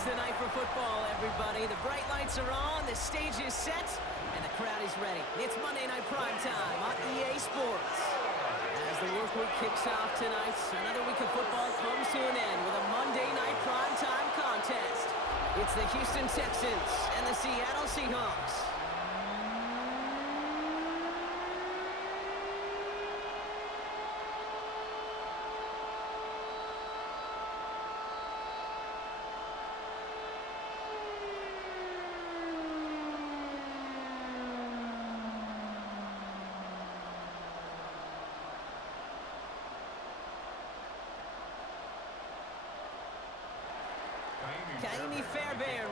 It's the night for football, everybody. The bright lights are on, the stage is set, and the crowd is ready. It's Monday Night Primetime on EA Sports. As the work week kicks off tonight, another week of football comes to an end with a Monday Night Primetime contest. It's the Houston Texans and the Seattle Seahawks.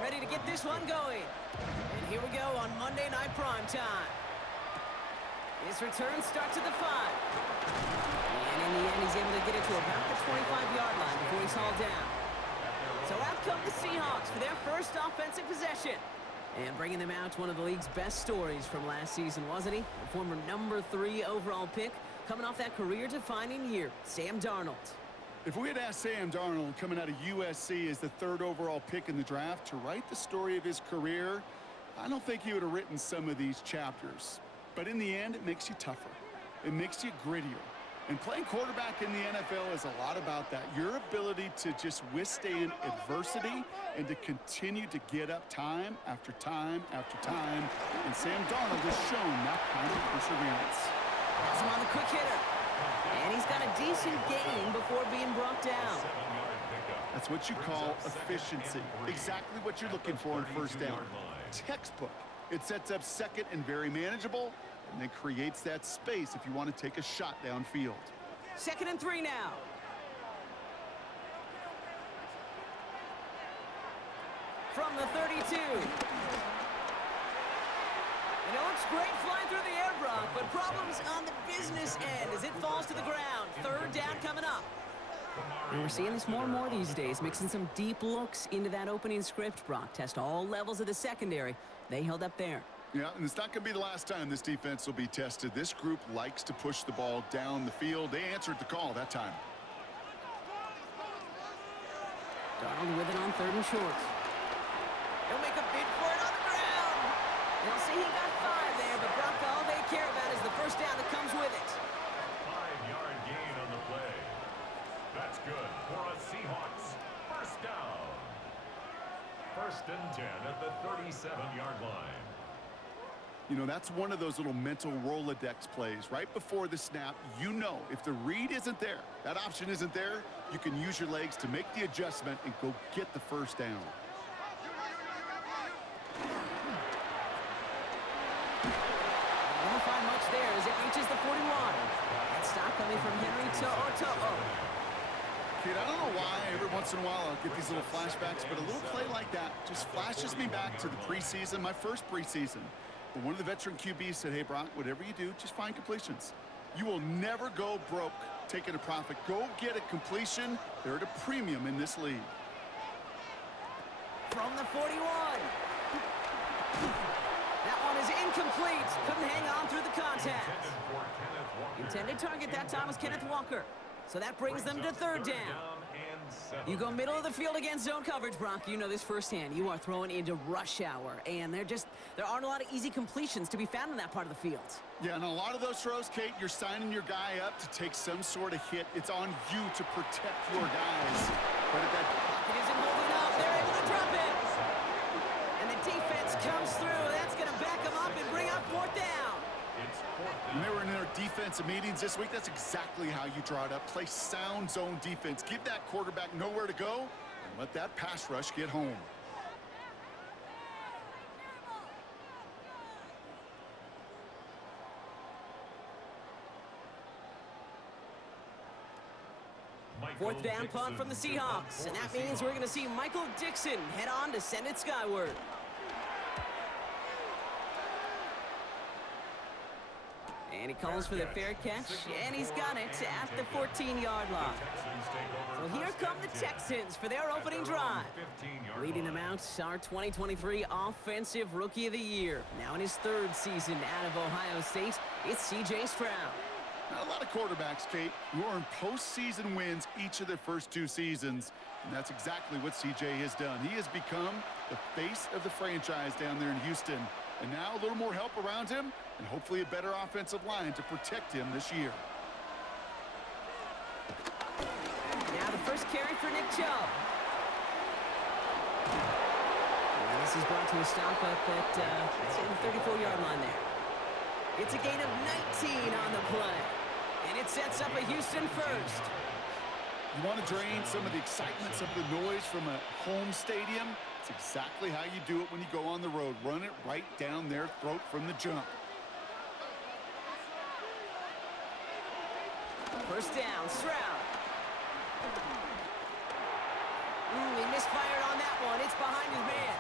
Ready to get this one going. And here we go on Monday Night Primetime. His return starts at the 5. And in the end, he's able to get it to about the 25-yard line before he's hauled down. So out come the Seahawks for their first offensive possession. And bringing them out, one of the league's best stories from last season, wasn't he? The former number 3 overall pick, coming off that career-defining year, Sam Darnold. If we had asked Sam Darnold, coming out of USC as the 3rd overall pick in the draft, to write the story of his career, I don't think he would have written some of these chapters. But in the end, it makes you tougher. It makes you grittier. And playing quarterback in the NFL is a lot about that. Your ability to just withstand adversity and to continue to get up time after time after time. And Sam Darnold has shown that kind of perseverance. Has him on the quick hitter. And he's got a decent gain before being brought down. That's what you call efficiency. Exactly what you're looking for in first down. Textbook. It sets up second and very manageable, and then creates that space if you want to take a shot downfield. 2nd and 3 now. From the 32. And it looks great flying through the air, Brock, but problems on the business end as it falls to the ground. 3rd down coming up. And we're seeing this more and more these days, mixing some deep looks into that opening script, Brock. Test all levels of the secondary. They held up there. Yeah, and it's not going to be the last time this defense will be tested. This group likes to push the ball down the field. They answered the call that time. Darnold with it on 3rd and short. He'll make a bid for it on the ground. They'll see he got 5 there, but Brock, all they care about is the first down that comes with it. 5-yard gain on the play. That's good for a Seahawks first down. 1st and 10 at the 37-yard line. You know, that's one of those little mental Rolodex plays. Right before the snap, you know if the read isn't there, that option isn't there, you can use your legs to make the adjustment and go get the first down. Won't find much there as it reaches the 41. That stop coming from Henry To'o. Kid, I don't know why every once in a while I'll get these little flashbacks, but a little play like that just flashes me back to the preseason, my first preseason. But one of the veteran QBs said, hey, Brock, whatever you do, just find completions. You will never go broke taking a profit. Go get a completion. They're at a premium in this league. From the 41. That one is incomplete. Couldn't hang on through the contact. Intended target that time was Kenneth Walker. So that brings them to 3rd down. You go middle of the field against zone coverage, Brock. You know this firsthand. You are throwing into rush hour, and there aren't a lot of easy completions to be found in that part of the field. Yeah, and a lot of those throws, Kate, you're signing your guy up to take some sort of hit. It's on you to protect your guys. But at that pocket isn't holding up. They're able to drop it. And the defense comes through. That's going to back them up and bring up 4th down. When they were in their defensive meetings this week, that's exactly how you draw it up. Play sound zone defense. Give that quarterback nowhere to go and let that pass rush get home. Fourth down punt from the Seahawks, and that means we're going to see Michael Dixon head on to send it skyward. And he calls for the fair catch, and he's got it at the 14-yard line. So here come the Texans for their opening drive. Leading them out, our 2023 Offensive Rookie of the Year. Now in his 3rd season out of Ohio State, it's C.J. Stroud. Not a lot of quarterbacks, Kate, who earn postseason wins each of their first 2 seasons. And that's exactly what CJ has done. He has become the face of the franchise down there in Houston. And now a little more help around him and hopefully a better offensive line to protect him this year. Now the first carry for Nick Chubb. And this is brought to a stop up at the 34-yard line there. It's a gain of 19 on the play. And it sets up a Houston first. You want to drain some of the excitement, some of the noise from a home stadium? It's exactly how you do it when you go on the road. Run it right down their throat from the jump. First down, Stroud. He misfired on that one. It's behind his man.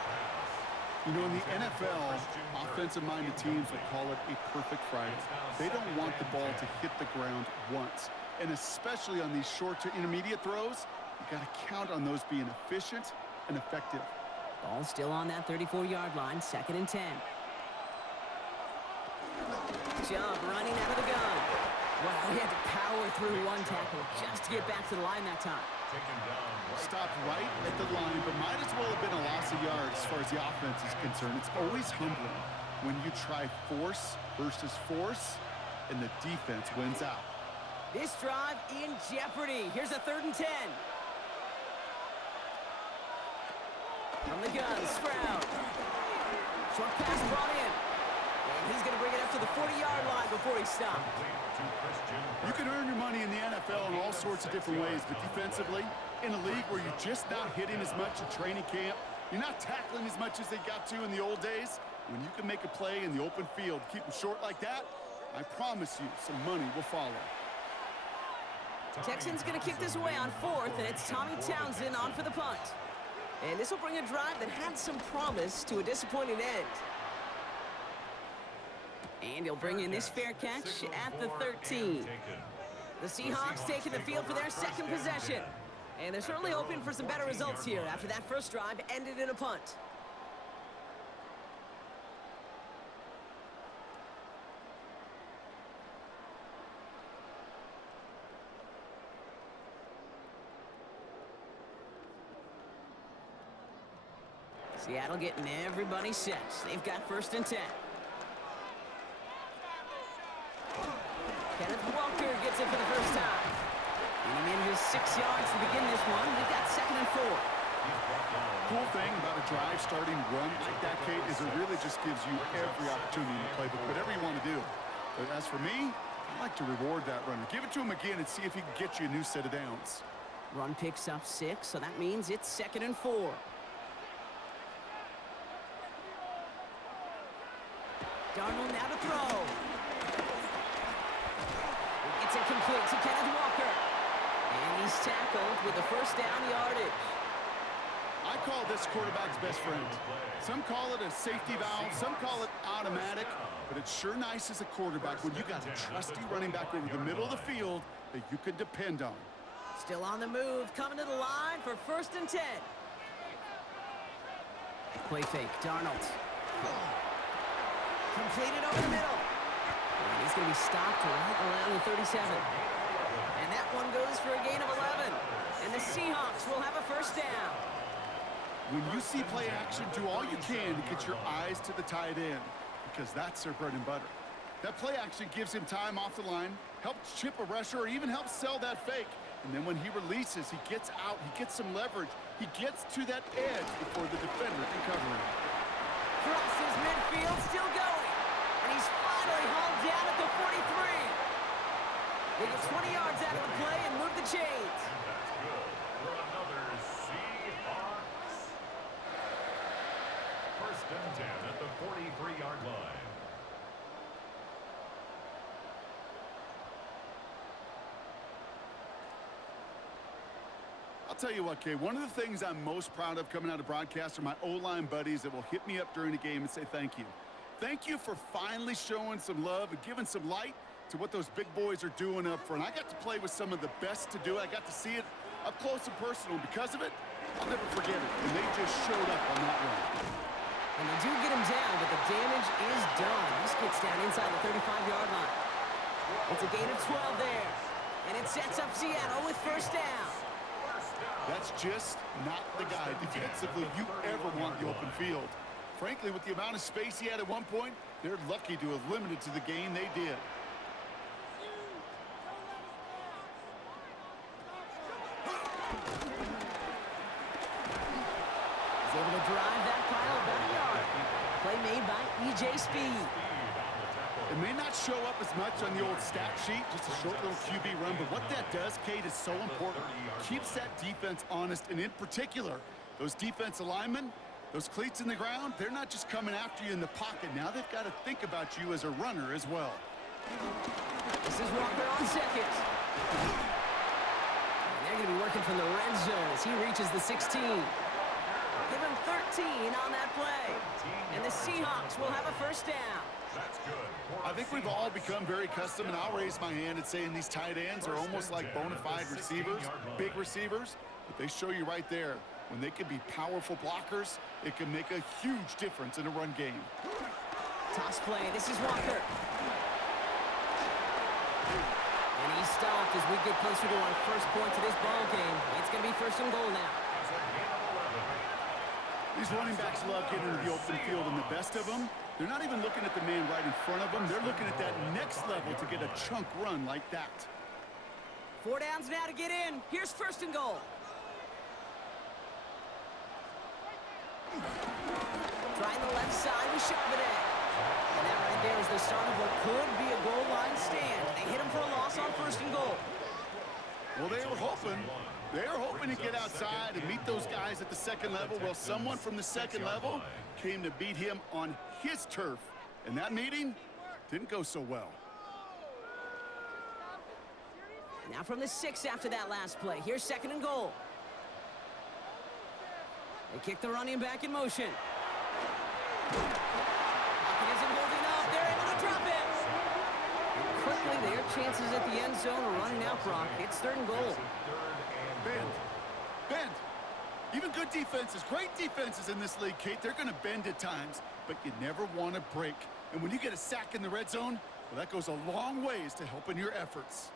You know, in the NFL, offensive-minded teams will call it a perfect Friday. They don't want the ball to hit the ground once. And especially on these short to intermediate throws, you got to count on those being efficient and effective. Ball still on that 34-yard line, 2nd and 10. Jump running out of the gun. Wow, he had to power through one tackle just to get back to the line that time. Stopped right at the line, but might as well have been a loss of yards as far as the offense is concerned. It's always humbling when you try force versus force, and the defense wins out. This drive in jeopardy. Here's a 3rd and 10. From the gun, Stroud. Short pass brought in. And he's going to bring it up to the 40-yard line before he stopped. You can earn your money in the NFL in all sorts of different ways, but defensively, in a league where you're just not hitting as much in training camp, you're not tackling as much as they got to in the old days, when you can make a play in the open field, keep them short like that, I promise you some money will follow. Texans going to kick this away on 4th, and it's Tommy Townsend on for the punt. And this will bring a drive that had some promise to a disappointing end. And he'll bring in this fair catch at the 13. The Seahawks taking the field for their 2nd possession. And they're certainly hoping for some better results here after that first drive ended in a punt. Seattle getting everybody set. They've got 1st and 10. Kenneth Walker gets it for the first time. And he manages 6 yards to begin this one. We've got 2nd and 4. Cool thing about a drive starting run like that, Kate, is it really just gives you every opportunity to play with whatever you want to do. But as for me, I like to reward that runner. Give it to him again and see if he can get you a new set of downs. Run picks up 6, so that means it's 2nd and 4. Darnold now to throw. It's incomplete to Kenneth Walker. And he's tackled with the first down yardage. I call this quarterback's best friend. Some call it a safety valve, some call it automatic, but it's sure nice as a quarterback when you got a trusty running back over the middle of the field that you can depend on. Still on the move, coming to the line for 1st and 10. Play fake, Darnold. Completed over the middle. And he's going to be stopped right around the 37. And that one goes for a gain of 11. And the Seahawks will have a 1st down. When you see play action, do all you can to get your eyes to the tight end, because that's their bread and butter. That play action gives him time off the line, helps chip a rusher, or even helps sell that fake. And then when he releases, he gets out, he gets some leverage, he gets to that edge before the defender can cover him. Crosses midfield, still going. And he's finally hauled down at the 43. They get 20 yards out of the play and move the chains. That's good for another Seahawks. 1st and 10 at the 43-yard line. I'll tell you what, Kay, one of the things I'm most proud of coming out of broadcast are my O-line buddies that will hit me up during the game and say thank you. Thank you for finally showing some love and giving some light to what those big boys are doing up front. I got to play with some of the best to do it. I got to see it up close and personal. Because of it, I'll never forget it. And they just showed up on that run. And they do get him down, but the damage is done. This gets down inside the 35-yard line. It's a gain of 12 there. And it sets up Seattle with first down. That's just not the guy defensively you ever want the open field. Frankly, with the amount of space he had at one point, they're lucky to have limited to the gain they did. He's able to drive that pile about a yard. Play made by E.J. Speed. It may not show up as much on the old stat sheet, just a short little QB run, but what that does, Kate, is so important. Keeps that defense honest, and in particular, those defensive linemen, those cleats in the ground, they're not just coming after you in the pocket. Now they've got to think about you as a runner as well. This is Walker on second. And they're going to be working from the red zone as he reaches the 16. Give him 13 on that play. And the Seahawks will have a first down. That's good. I think we've all become very accustomed, and I'll raise my hand and saying these tight ends are almost like bona fide receivers, big receivers, but they show you right there, when they can be powerful blockers, it can make a huge difference in a run game. Toss play. This is Walker. And he's stopped as we get closer to our first point to this ball game. It's going to be first and goal now. These running backs love getting into the open field, and the best of them, they're not even looking at the man right in front of them. They're looking at that next level to get a chunk run like that. 4 downs now to get in. Here's first and goal. Trying the left side with Charbonnet. And that right there is the start of what could be a goal line stand. They hit him for a loss on first and goal. Well, they were hoping to get outside and meet those guys at the second level. Well, someone from the second level came to beat him on his turf. And that meeting didn't go so well. Now from the 6 after that last play. Here's second and goal. They kick the running back in motion. Pocket isn't holding up. They're able to drop it. And quickly, their chances at the end zone are running out, Brock. It's third and goal. Bend. Even good defenses, great defenses in this league, Kate, they're going to bend at times, but you never want to break. And when you get a sack in the red zone, well, that goes a long ways to helping your efforts.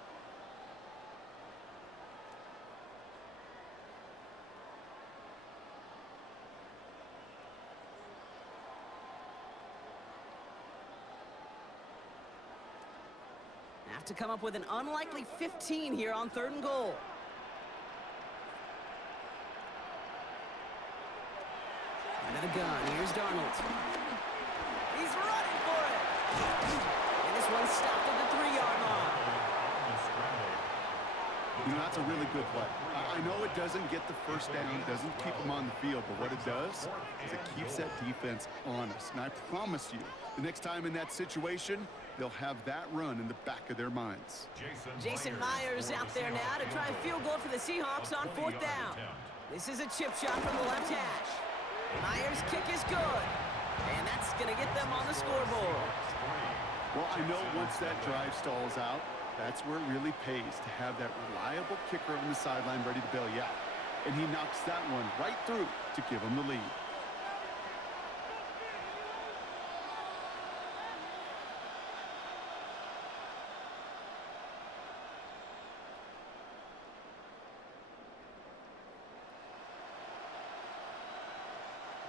Have to come up with an unlikely 15 here on third and goal. Out of the gun, here's Darnold. He's running for it. And this one stopped at the 3-yard line. You know, that's a really good play. I know it doesn't get the first down, doesn't keep them on the field, but what it does is it keeps that defense honest. And I promise you, the next time in that situation, they'll have that run in the back of their minds. Jason Myers out there now to try and field goal for the Seahawks on 4th down. This is a chip shot from the left hash. Myers' kick is good. And that's going to get them on the scoreboard. Well, I know once that drive stalls out, that's where it really pays to have that reliable kicker on the sideline ready to bail you out. And he knocks that one right through to give him the lead.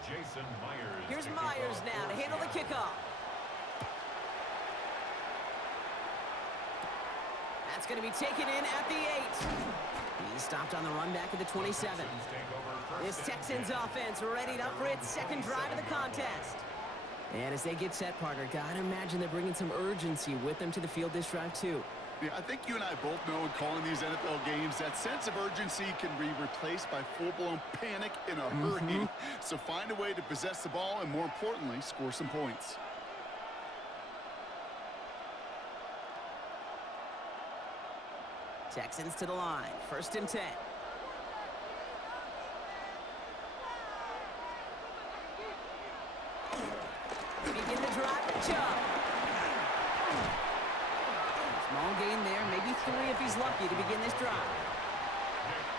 Jason Myers. Here's Myers now to handle the kickoff. That's going to be taken in at the 8. He stopped on the run back at the 27. This Texans offense ready up for its second drive of the contest. And as they get set, partner, gotta imagine they're bringing some urgency with them to the field this drive too. Yeah, I think you and I both know in calling these NFL games, that sense of urgency can be replaced by full-blown panic in a hurry. So find a way to possess the ball and, more importantly, score some points. Texans to the line. First and 10. Begin the drive to Chubb. Small gain there, maybe 3 if he's lucky to begin this drive.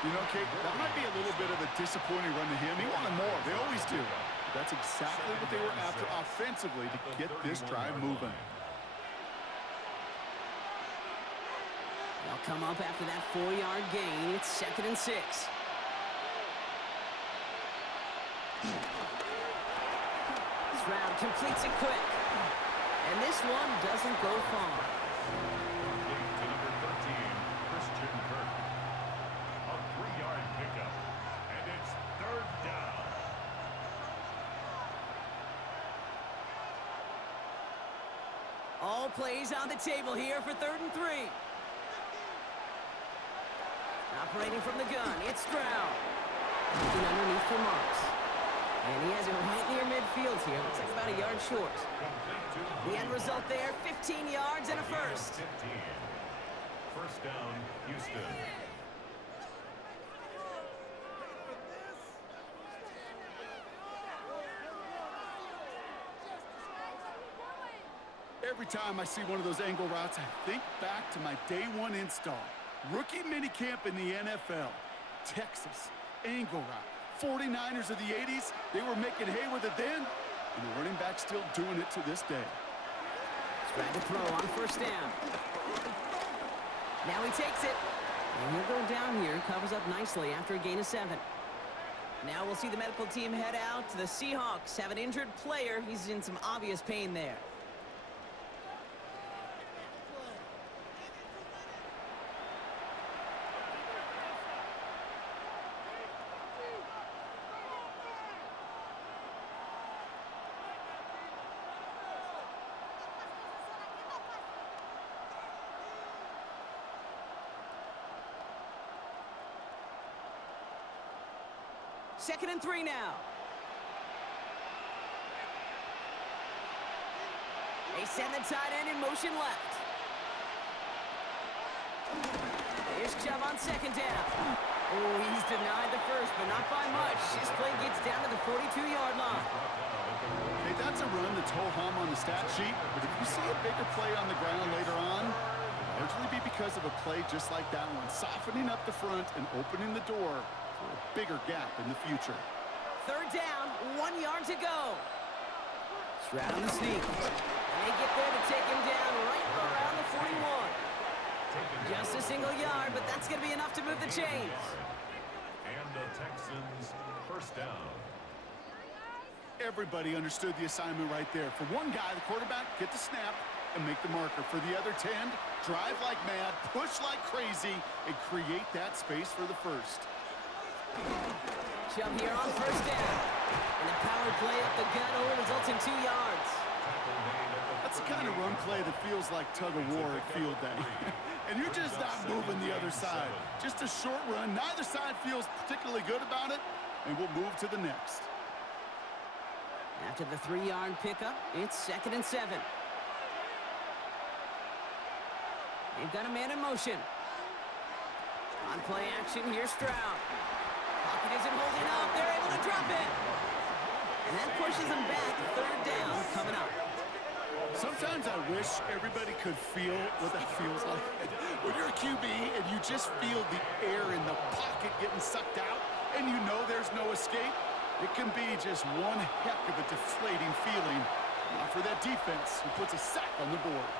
You know, Kate, that might be a little bit of a disappointing run to him. He wanted more. They always do. That's exactly what they were after offensively to get this drive moving. come up after that 4-yard gain. It's 2nd and 6. Stroud completes it quick. And this one doesn't go far. Complete to number 13, Christian Kirk. A 3-yard pickup. And it's 3rd down. All plays on the table here for 3rd and 3. Operating from the gun, it's Stroud. Looking underneath for Marks. And he has it right near midfield here. Looks like about a yard short. The end result there, 15 yards and a first. 15. First down, Houston. Every time I see one of those angle routes, I think back to my day one install. Rookie minicamp in the NFL. Texas, angle route. 49ers of the 80s, they were making hay with it then, and the running back's still doing it to this day. Tried to throw on first down. Now he takes it. And he'll go down here, covers up nicely after a gain of 7. Now we'll see the medical team head out. The Seahawks have an injured player. He's in some obvious pain there. Second and 3 now. They send the tight end in motion left. Here's Chubb on 2nd down. Oh, he's denied the first, but not by much. This play gets down to the 42-yard line. Hey, that's a run that's ho-hum on the stat sheet, but if you see a bigger play on the ground later on, it'll largely be because of a play just like that one, softening up the front and opening the door for a bigger gap in the future. 3rd down, 1 yard to go. Stroud on the sneak. And they get there to take him down right around the 41. Just a single yard, but that's going to be enough to move the chains. And the Texans first down. Everybody understood the assignment right there. For one guy, the quarterback, get the snap and make the marker. For the other 10, drive like mad, push like crazy, and create that space for the first. Chubb here on first down. And the power play up the gut only results in 2 yards. That's the kind of run play that feels like tug-of-war at field day. And you're just not moving the other side. Just a short run. Neither side feels particularly good about it, and we'll move to the next. After the 3-yard pickup, it's 2nd and 7. They've got a man in motion. On play action, here's Stroud. Pocket isn't holding up. They're able to drop it. And that pushes them back. 3rd down coming up. Sometimes I wish everybody could feel what that feels like. When you're a QB and you just feel the air in the pocket getting sucked out and you know there's no escape, it can be just one heck of a deflating feeling. Not for that defense who puts a sack on the board.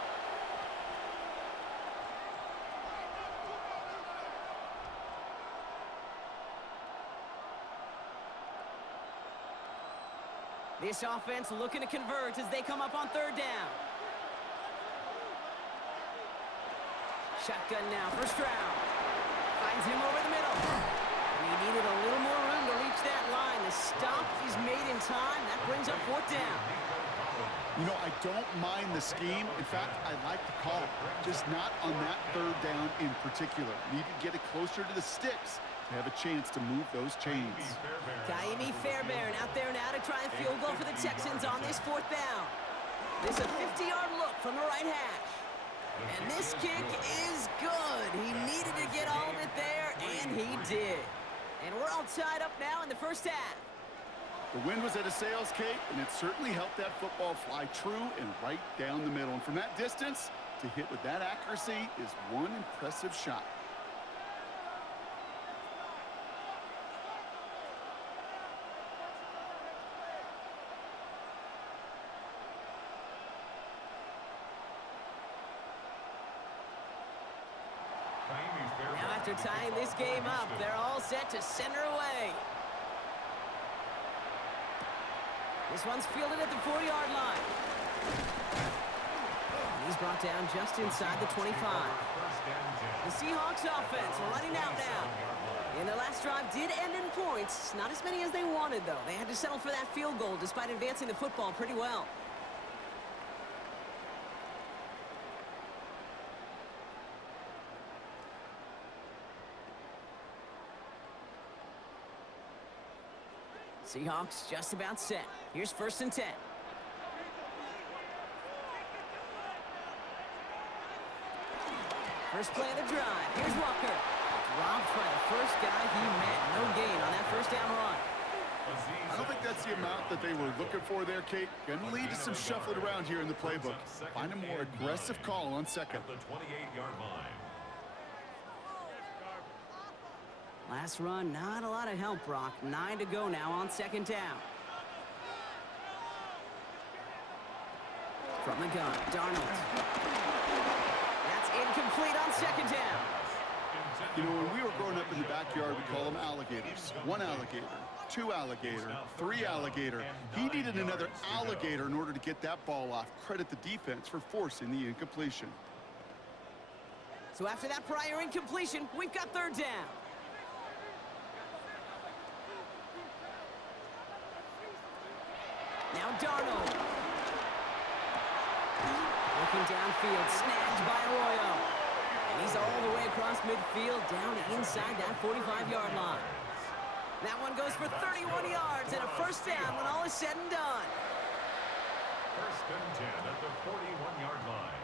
This offense looking to convert as they come up on 3rd down. Shotgun now for Stroud. Finds him over the middle. And he needed a little more room to reach that line. The stop is made in time. That brings up 4th down. You know, I don't mind the scheme. In fact, I like the call. Just not on that 3rd down in particular. Need to get it closer to the sticks to have a chance to move those chains. Kaimi Fairbairn out there now to try a field goal for the Texans on this 4th down. There's a 50-yard look from the right hash. And this kick is good. He needed to get all of it there, and he did. And we're all tied up now in the first half. The wind was at a sail's cape, and it certainly helped that football fly true and right down the middle. And from that distance, to hit with that accuracy is one impressive shot. After tying this game up, they're all set to center away. This one's fielded at the 40-yard line. And he's brought down just inside the 25. The Seahawks offense running out now. And their last drive did end in points. Not as many as they wanted, though. They had to settle for that field goal despite advancing the football pretty well. Seahawks just about set. Here's 1st and 10. First play of the drive. Here's Walker. Robbed by the first guy he met. No gain on that first down run. I don't think that's the amount that they were looking for there, Kate. Going to lead to some shuffling around here in the playbook. Find a more aggressive call on second. At the 28-yard line. Last run, not a lot of help, Brock. 9 to go now on 2nd down. From the gun, Darnold. That's incomplete on 2nd down. You know, when we were growing up in the backyard, we call them alligators. 1 alligator, 2 alligator, 3 alligator. He needed another alligator in order to get that ball off. Credit the defense for forcing the incompletion. So after that prior incompletion, we've got 3rd down. Now Darnold. Looking downfield, snagged by Arroyo. And he's all the way across midfield, down inside that 45-yard line. That one goes for 31 yards and a 1st down when all is said and done. 1st and 10 at the 41-yard line.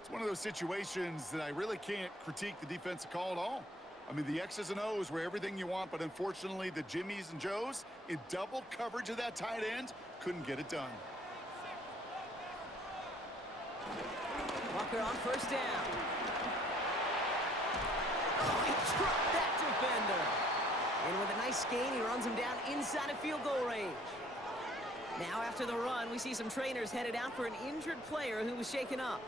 It's one of those situations that I really can't critique the defensive call at all. I mean, the X's and O's were everything you want, but unfortunately, the Jimmies and Joes, in double coverage of that tight end, couldn't get it done. Walker on 1st down. Oh, he dropped that defender. And with a nice gain, he runs him down inside of field goal range. Now, after the run, we see some trainers headed out for an injured player who was shaken up.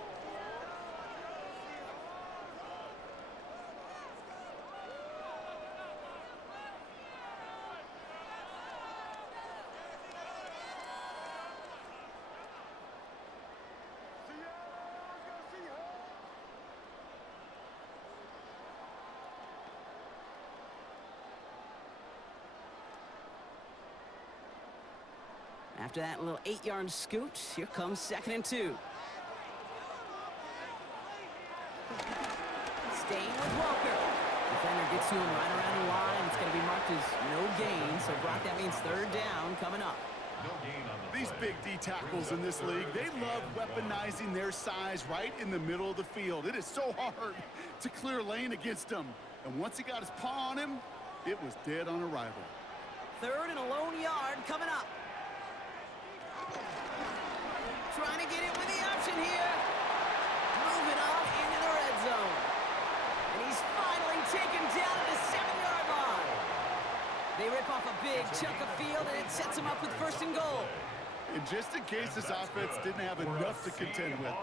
After that little 8-yard scoot, here comes 2nd and 2. Staying with Walker. Defender gets to him right around the line. It's going to be marked as no gain. So, Brock, that means 3rd down coming up. No gain on the These big D tackles in this league, they love weaponizing their size right in the middle of the field. It is so hard to clear lane against them. And once he got his paw on him, it was dead on arrival. 3rd and a lone yard coming up. Trying to get it with the option here. Moving on into the red zone. And he's finally taken down at the 7-yard line. They rip off a big chunk of field, and it sets him up with 1st and goal. And just in case his offense didn't have enough to contend with,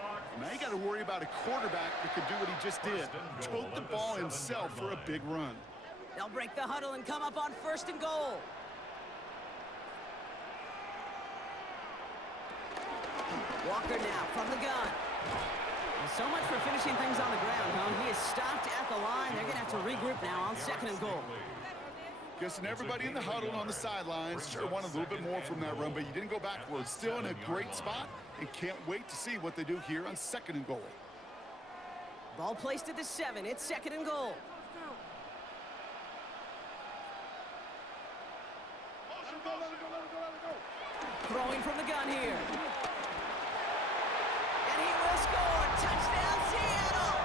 now you got to worry about a quarterback that could do what he just did. Tote the ball himself for a big run. They'll break the huddle and come up on 1st and goal. Walker now from the gun. And so much for finishing things on the ground, huh? He is stopped at the line. They're going to have to regroup now on 2nd and goal. Guessing everybody in the huddle on the sidelines sure wanted a little bit more from that run, but you didn't go backwards. Still in a great spot, and can't wait to see what they do here on 2nd and goal. Ball placed at the 7. It's 2nd and goal. Throwing from the gun here. And he will score. Touchdown, Seattle!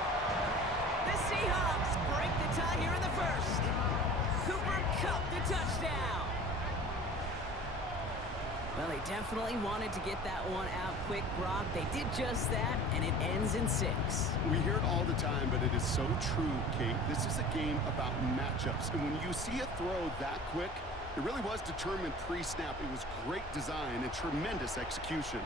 The Seahawks break the tie here in the 1st. Cooper Kupp the touchdown. Well, they definitely wanted to get that one out quick, Brock. They did just that, and it ends in 6. We hear it all the time, but it is so true, Kate. This is a game about matchups, and when you see a throw that quick, it really was determined pre-snap. It was great design and tremendous execution.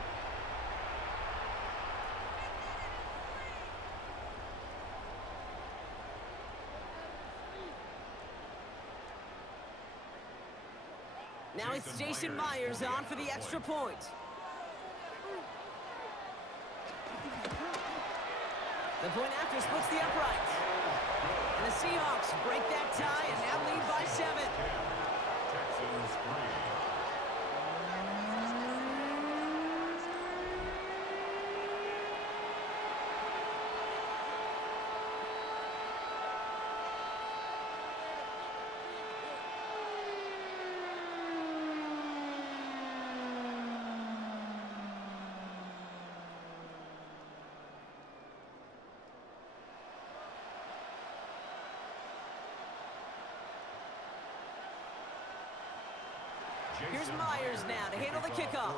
Now it's Jason Myers on for the extra point. The point after splits the uprights. And the Seahawks break that tie and now lead by 7. Texans 3. Here's Myers now to handle the kickoff.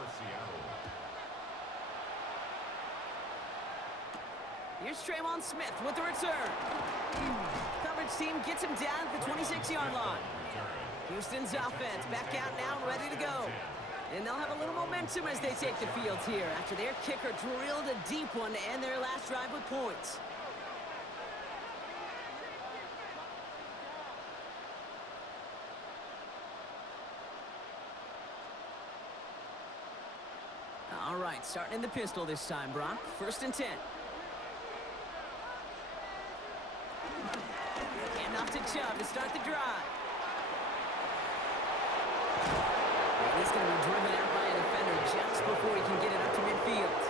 Here's Tremont Smith with the return. Coverage team gets him down at the 26-yard line. Houston's offense back out now and ready to go. And they'll have a little momentum as they take the field here after their kicker drilled a deep one to end their last drive with points. All right, starting in the pistol this time, Brock. 1st and 10. And off to Chubb to start the drive. And he's going to be driven out by a defender just before he can get it up to midfield.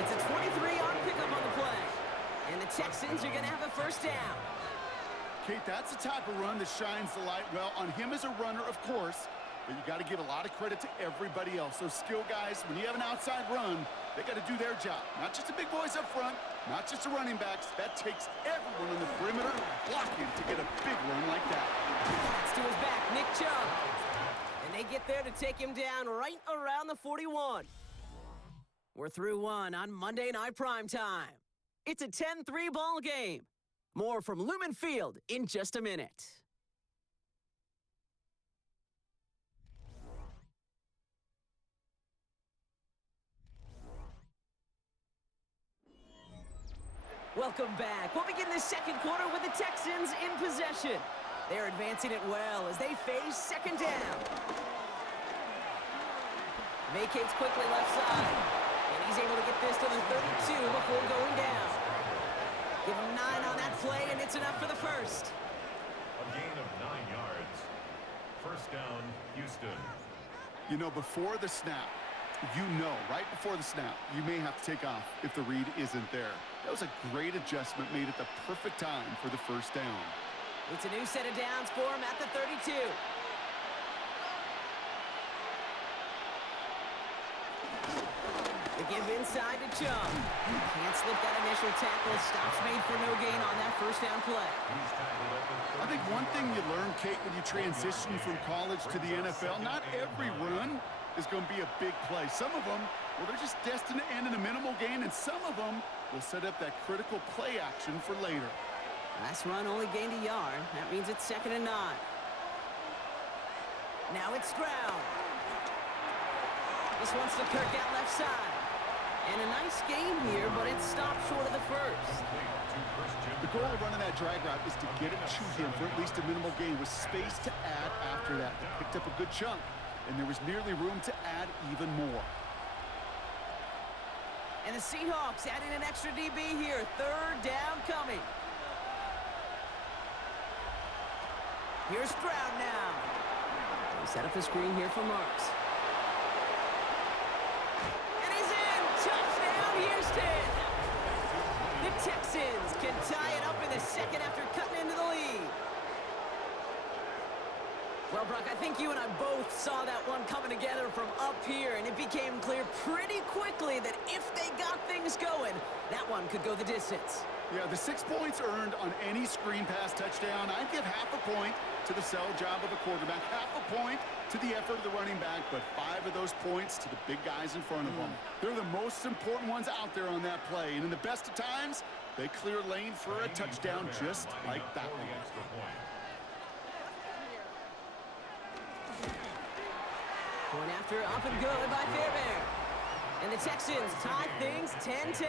It's a 23-yard pickup on the play. And the Texans are going to have a 1st down. Kate, that's the type of run that shines the light well on him as a runner, of course. But you got to give a lot of credit to everybody else. Those skill guys, when you have an outside run, they got to do their job. Not just the big boys up front, not just the running backs. That takes everyone on the perimeter blocking to get a big run like that. That's to his back, Nick Chubb. And they get there to take him down right around the 41. We're through one on Monday Night Primetime. It's a 10-3 ball game. More from Lumen Field in just a minute. Welcome back. We'll begin the second quarter with the Texans in possession. They're advancing it well as they face 2nd down. Vacates quickly left side. And he's able to get this to the 32 before going down. Give him 9 on that play, and it's enough for the 1st. A gain of 9 yards. 1st down, Houston. You know, before the snap, right before the snap, you may have to take off if the read isn't there. That was a great adjustment made at the perfect time for the 1st down. It's a new set of downs for him at the 32. They give inside to Chubb. Can't slip that initial tackle. Stops made for no gain on that 1st down play. I think one thing you learn, Kate, when you transition from college to the NFL, not every run is going to be a big play. Some of them, well, they're just destined to end in a minimal gain, and some of them will set up that critical play action for later. Last run only gained a yard. That means it's 2nd and 9. Now it's Stroud. This one's to Kirk out left side. And a nice game here, but it stopped short of the 1st. The goal of running that drag route is to get it to him for at least a minimal gain with space to add after that. They picked up a good chunk, and there was nearly room to add even more. And the Seahawks adding an extra DB here. 3rd down coming. Here's Stroud now. They set up the screen here for Marks. And he's in! Touchdown, Houston! The Texans can tie it up in the 2nd after cutting into the lead. Well, Brock, I think you and I both saw that one coming together from up here, and it became clear pretty quickly that if they got things going, that one could go the distance. Yeah, the 6 points earned on any screen pass touchdown, I'd give half a point to the sell job of a quarterback, half a point to the effort of the running back, but 5 of those points to the big guys in front of them. They're the most important ones out there on that play, and in the best of times, they clear lane for a touchdown just like that one. Point after, up and good by Fairbairn. And the Texans tie things 10-10.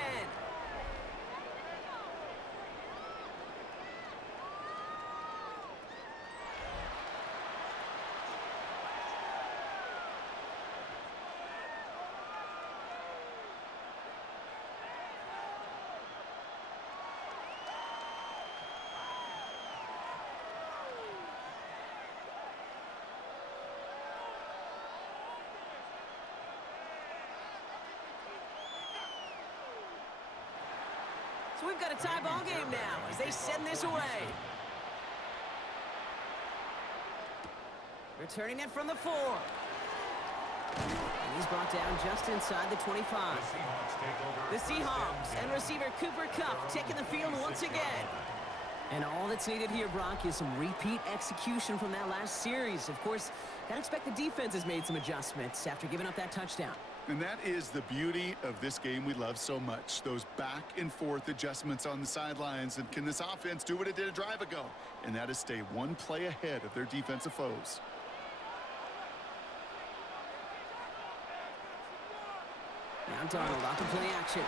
So we've got a tie ball game now as they send this away. Returning it from the 4. And he's brought down just inside the 25. The Seahawks and receiver Cooper Kupp taking the field once again. And all that's needed here, Brock, is some repeat execution from that last series. Of course, gotta expect the defense has made some adjustments after giving up that touchdown. And that is the beauty of this game we love so much. Those back and forth adjustments on the sidelines. And can this offense do what it did a drive ago? And that is stay one play ahead of their defensive foes. Now Darnold off the play action.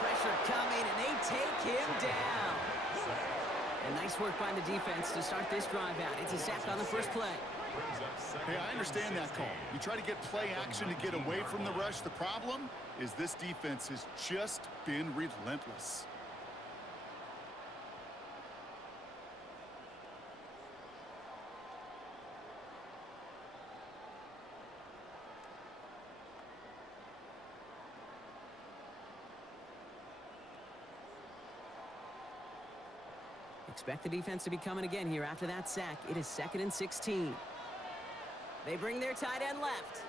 Pressure coming, and they take him down. And nice work by the defense to start this drive out. It's a sack on the first play. Hey, I understand that call. You try to get play action to get away from the rush. The problem is this defense has just been relentless. Expect the defense to be coming again here after that sack. It is 2nd and 16. They bring their tight end left.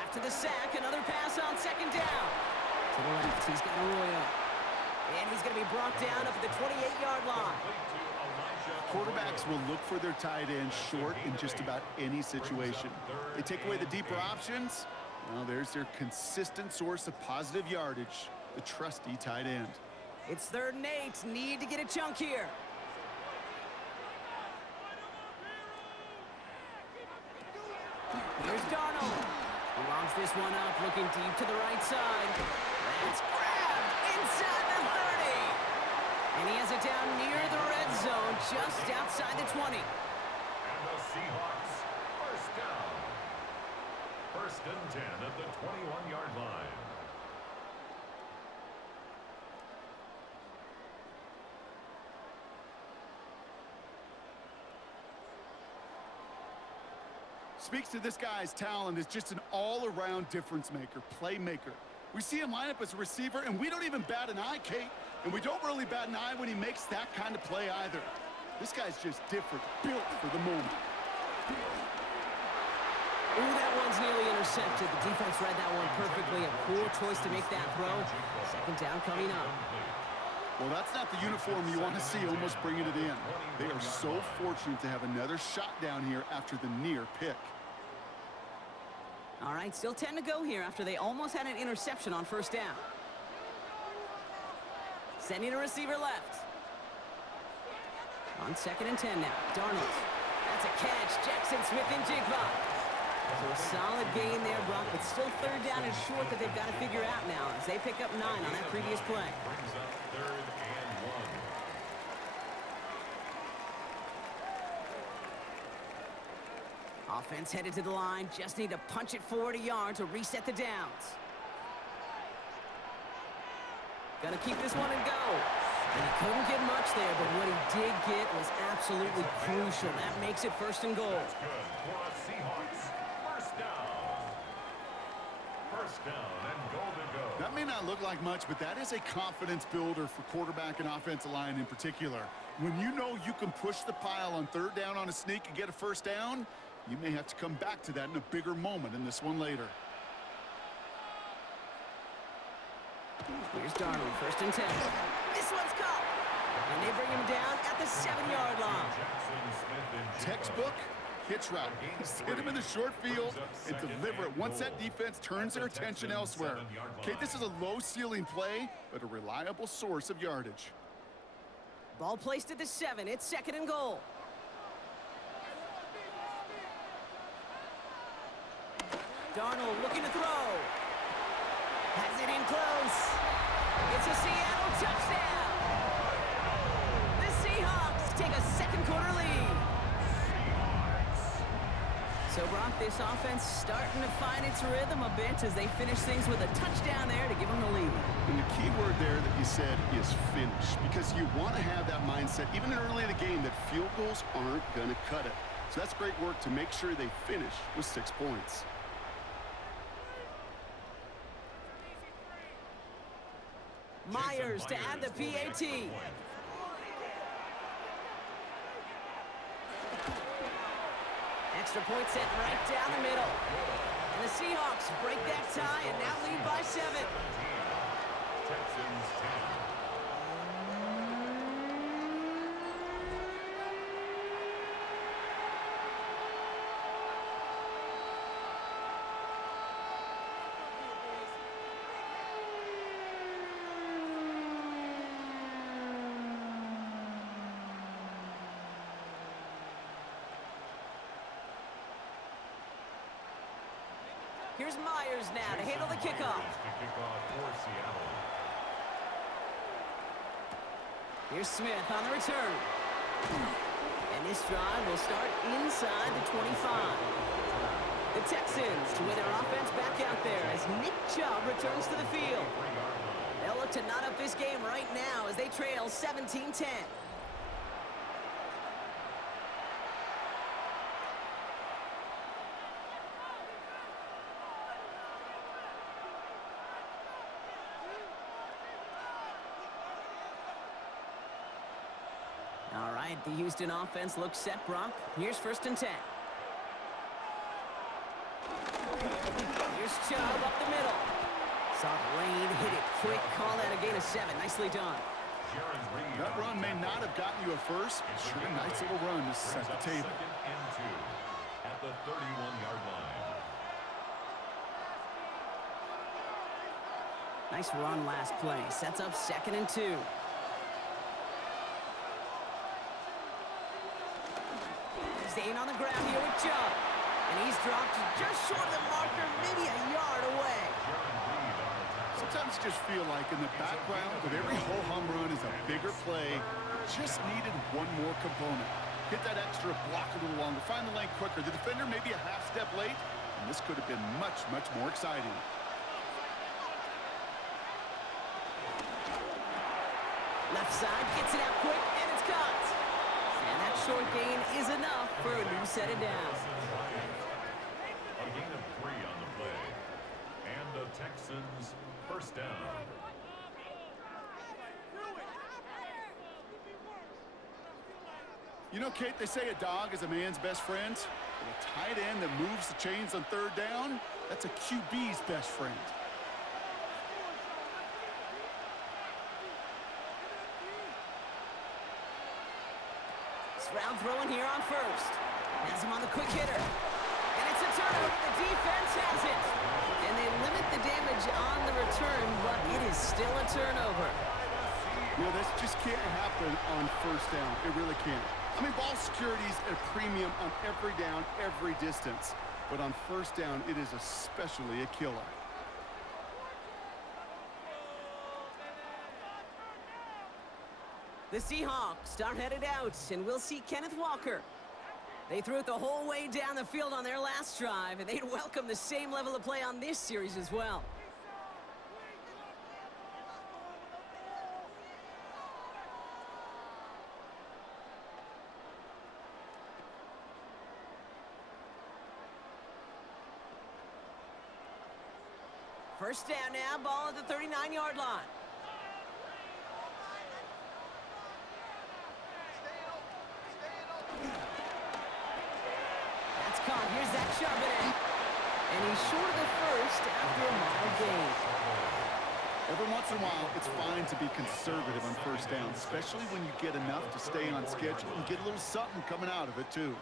After the sack, another pass on 2nd down. To the left, he's got Arroyo. And he's going to be brought down up at the 28-yard line. Quarterbacks will look for their tight end short in just about any situation. They take away the deeper options. Well, there's their consistent source of positive yardage, the trusty tight end. It's 3rd and 8. Need to get a chunk here. Here's Darnold. He launches this one up, looking deep to the right side. That's grabbed inside the 30. And he has it down near the red zone, just outside the 20. And the Seahawks, first down. 1st and 10 at the 21-yard line. Speaks to this guy's talent as just an all-around difference maker, playmaker. We see him line up as a receiver, and we don't even bat an eye, Kate. And we don't really bat an eye when he makes that kind of play either. This guy's just different, built for the moment. Ooh, that one's nearly intercepted. The defense read that one perfectly. A poor choice to make that throw. 2nd down coming up. Well, that's not the uniform you want to see almost bringing it in. They are so fortunate to have another shot down here after the near pick. All right, still 10 to go here after they almost had an interception on 1st down. Sending a receiver left. On 2nd and 10 now. Darnold. That's a catch. Jackson Smith and Jigba. So a solid gain there, Brock, but still 3rd down and short that they've got to figure out now as they pick up 9 on that previous play. Brings up 3rd and 1. Offense headed to the line. Just need to punch it forward a yard to reset the downs. Gonna keep this one and go. And he couldn't get much there, but what he did get was absolutely crucial. That makes it 1st and goal. That's good for a Seahawks. 1st down. 1st down and goal to go. That may not look like much, but that is a confidence builder for quarterback and offensive line in particular. When you know you can push the pile on 3rd down on a sneak and get a 1st down, you may have to come back to that in a bigger moment in this one later. Here's Darnold, 1st and 10. This one's caught. And they bring him down at the 7-yard line. Textbook hitch route. Just hit him in the short field and deliver it once that defense turns their attention elsewhere. Okay, this is a low-ceiling play, but a reliable source of yardage. Ball placed at the 7. It's 2nd and goal. Darnold looking to throw. Has it in close. It's a Seattle touchdown. The Seahawks take a 2nd quarter lead. So, Brock, this offense starting to find its rhythm a bit as they finish things with a touchdown there to give them the lead. And the key word there that you said is finish, because you want to have that mindset, even early in the game, that field goals aren't going to cut it. So that's great work to make sure they finish with 6 points. Myers to add the PAT. Extra point set right down the middle. And the Seahawks break that tie and now lead by 7. Texans 10. Here's Myers now to handle the kickoff. Kickoff for Seattle. Here's Smith on the return. And this drive will start inside the 25. The Texans to win their offense back out there as Nick Chubb returns to the field. They'll look to knot up this game right now as they trail 17-10. All right, the Houston offense looks set, Brock. Here's 1st and 10. Here's Chubb up the middle. Saw the lane, hit it quick, call that a gain of 7. Nicely done. That run may not have gotten you a first, but sure a nice little run to set the table. 2nd and 2 at the 31-yard line. Nice run last play. Sets up 2nd and 2. Staying on the ground here with Chubb. And he's dropped just short of the marker, maybe a yard away. Sometimes you just feel like in the background of every ho-hum run is a bigger play. It just needed one more component. Hit that extra block a little longer. Find the lane quicker. The defender maybe a half step late. And this could have been much, much more exciting. Left side gets it out quick, and it's caught. And that short gain is enough for a new set of downs. A gain of 3 on the play. And the Texans 1st down. You know, Kate, they say a dog is a man's best friend. But a tight end that moves the chains on 3rd down, that's a QB's best friend. Round throwing here on 1st. Has him on the quick hitter. And it's a turnover. The defense has it. And they limit the damage on the return, but it is still a turnover. You know, this just can't happen on 1st down. It really can't. I mean, ball security's at a premium on every down, every distance. But on 1st down, it is especially a killer. The Seahawks are headed out, and we'll see Kenneth Walker. They threw it the whole way down the field on their last drive, and they'd welcome the same level of play on this series as well. First down now, ball at the 39-yard line. That's caught. Here's that Charbonnet. And he's short of the first after a mild gain. Every once in a while, it's fine to be conservative on 1st down, especially when you get enough to stay on schedule and get a little something coming out of it, too.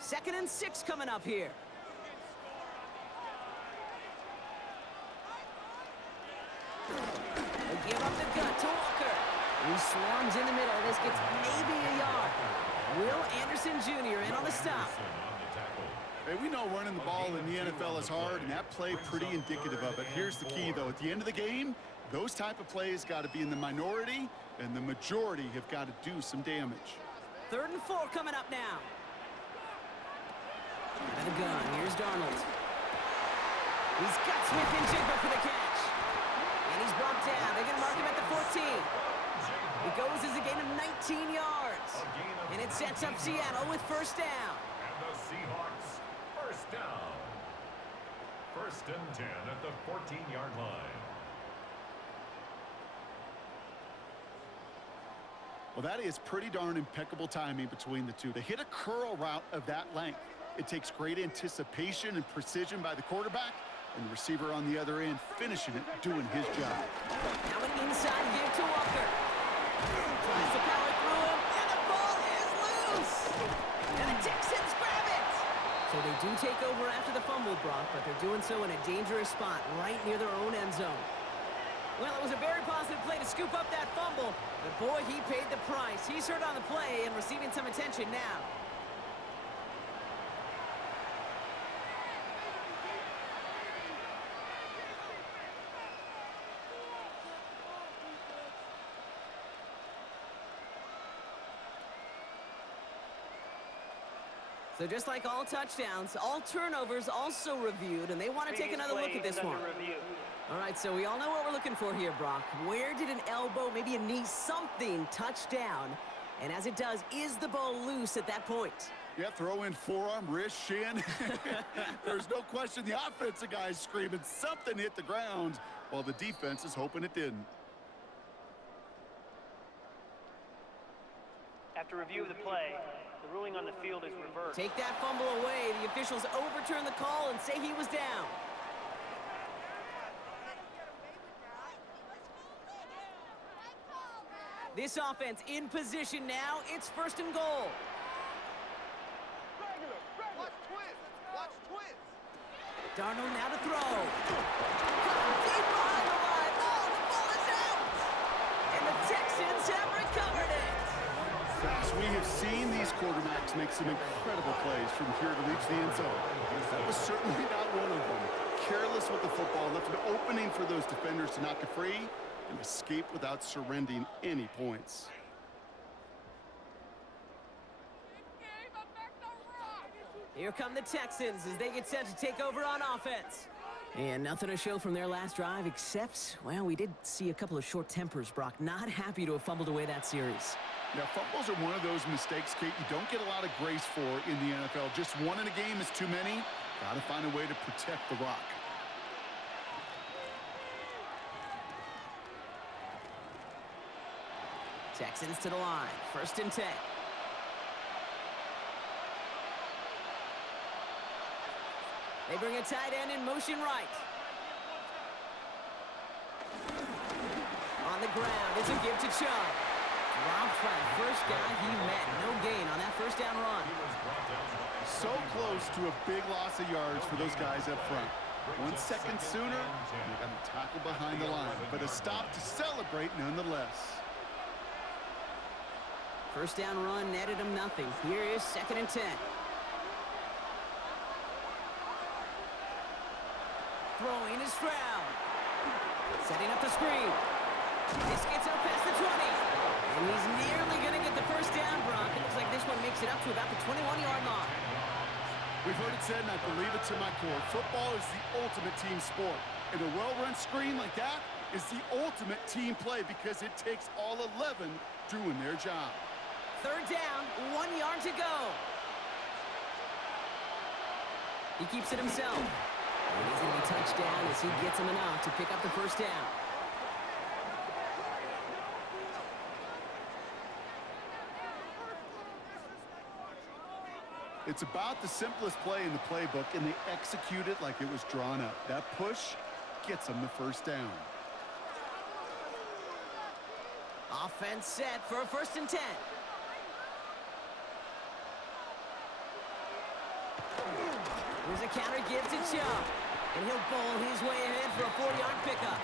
2nd and 6 coming up here. They give up the gut to Walker. He swarms in the middle. This gets maybe a yard. Will Anderson Jr. in on the stop. Hey, we know running the ball in the NFL is hard, and that play pretty indicative of it. Here's the key, though. At the end of the game, those type of plays got to be in the minority, and the majority have got to do some damage. 3rd and 4 coming up now. Out of the gun, here's Darnold. He's got Smith and Jigba for the catch. And he's brought down. They're going to mark him at the 14. It goes as a gain of 19 yards. And it sets up Seattle with 1st down. And the Seahawks 1st down. First and 10 at the 14-yard line. Well, that is pretty darn impeccable timing between the two. To hit a curl route of that length, it takes great anticipation and precision by the quarterback, and the receiver on the other end finishing it, doing his job. Now an inside give to Walker. Tries to power through him, and the ball is loose! And the Texans grab it! So they do take over after the fumble, Brock, but they're doing so in a dangerous spot right near their own end zone. Well, it was a very positive play to scoop up that fumble, but boy, he paid the price. He's hurt on the play and receiving some attention now. So just like all touchdowns, all turnovers also reviewed, and they want to take another look at this one. All right, so we all know what we're looking for here, Brock. Where did an elbow, maybe a knee, something touch down? And as it does, is the ball loose at that point? Yeah, throw in forearm, wrist, shin. There's no question the offensive guy's screaming something hit the ground while the defense is hoping it didn't. After review of the play, the ruling on the field is reversed. Take that fumble away. The officials overturn the call and say he was down. This offense in position now. It's first and goal. Watch twist. Darnold now to throw. Deep behind the line. Oh, the ball is out. And the Texans have recovered it. Gosh, we have seen these quarterbacks make some incredible plays from here to reach the end zone. That was certainly not one of them. Careless with the football, left an opening for those defenders to knock it free and escape without surrendering any points. Here come the Texans as they get set to take over on offense. And nothing to show from their last drive except, well, we did see a couple of short tempers, Brock. Not happy to have fumbled away that series. Now, fumbles are one of those mistakes, Kate, you don't get a lot of grace for in the NFL. Just one in a game is too many. Got to find a way to protect the rock. Texans to the line. First and 10. They bring a tight end in motion right. On the ground, it's a give to Chubb. Dropped by the first guy he met. No gain on that first down run. So close to a big loss of yards for those guys up front. 1 second sooner, they got to tackle behind the line. But a stop to celebrate nonetheless. First down run netted him nothing. Here is second and 10. Throwing is Stroud. Setting up the screen. This gets up past the 20. And he's nearly going to get the first down, Brock. It looks like this one makes it up to about the 21-yard line. We've heard it said, and I believe it to my core, football is the ultimate team sport. And a well-run screen like that is the ultimate team play because it takes all 11 doing their job. Third down, 1 yard to go. He keeps it himself. And he's going to be touched down as he gets him enough to pick up the first down. It's about the simplest play in the playbook, and they execute it like it was drawn up. That push gets them the first down. Offense set for a first and 10. Here's a counter give to Chubb. And he'll bowl his way ahead for a 4-yard pickup.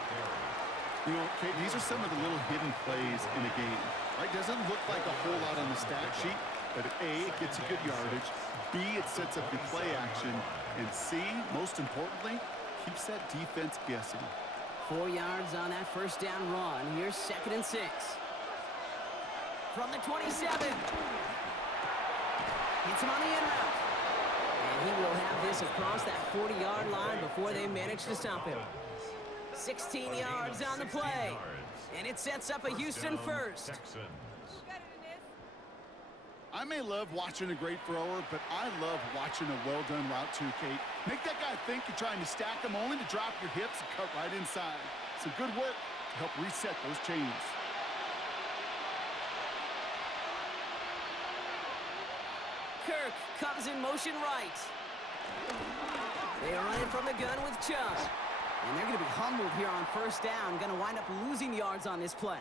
You know, Kate, these are some of the little hidden plays in a game. Right? Doesn't look like a whole lot on the stat sheet, but A, it gets a good yardage. B, it sets up your play action. And C, most importantly, keeps that defense guessing. 4 yards on that first down run. Here's second and 6. From the 27. Hits him on the in route. And he will have this across that 40-yard line before they manage to stop him. 16 yards on the play. And it sets up a Houston first. I may love watching a great thrower, but I love watching a well-done route too, Kate. Make that guy think you're trying to stack him only to drop your hips and cut right inside. Some good work to help reset those chains. Kirk comes in motion right. They run it from the gun with Chubb. And they're going to be humbled here on first down. Going to wind up losing yards on this play.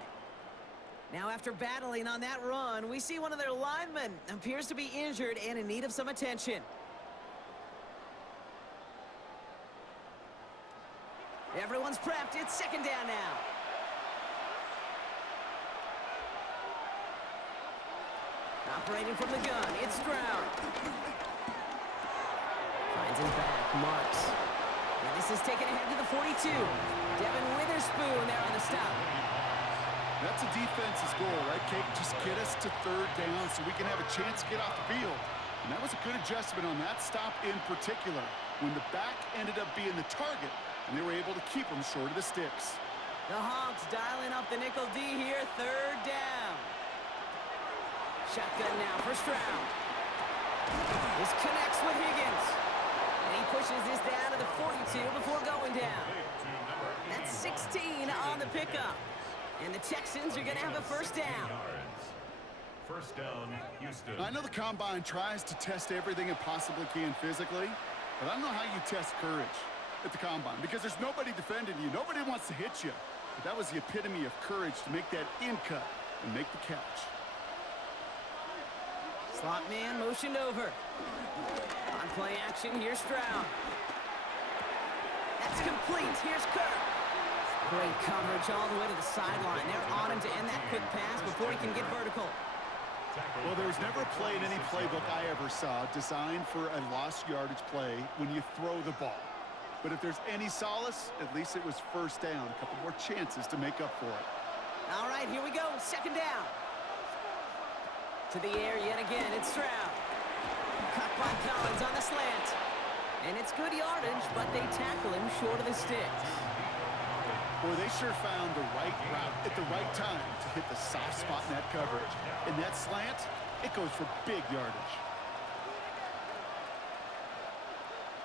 Now, after battling on that run, we see one of their linemen appears to be injured and in need of some attention. Everyone's prepped. It's second down now. Operating from the gun, it's Stroud. Finds his back, marks. And this is taken ahead to the 42. Devin Witherspoon there on the stop. That's a defense's goal, right, Kate? Just get us to third down so we can have a chance to get off the field. And that was a good adjustment on that stop in particular, when the back ended up being the target, and they were able to keep him short of the sticks. The Hawks dialing up the nickel D here, third down. Shotgun now for Stroud. This connects with Higgins. And he pushes this down to the 42 before going down. That's 16 on the pickup. And the Texans are going to have a first down. First down, Houston. I know the Combine tries to test everything it possibly can physically, but I don't know how you test courage at the Combine, because there's nobody defending you. Nobody wants to hit you. But that was the epitome of courage to make that in cut and make the catch. Slot man motioned over. On play action, here's Stroud. That's complete. Here's Kirk. Great coverage all the way to the sideline. They're on him to end that quick pass before he can get vertical. Well, there was never a play in any playbook I ever saw designed for a lost yardage play when you throw the ball. But if there's any solace, at least it was first down. A couple more chances to make up for it. All right, here we go. Second down. To the air yet again. It's Stroud. Caught by Collins on the slant. And it's good yardage, but they tackle him short of the sticks. Boy, they sure found the right route at the right time to hit the soft spot in that coverage. And that slant, it goes for big yardage.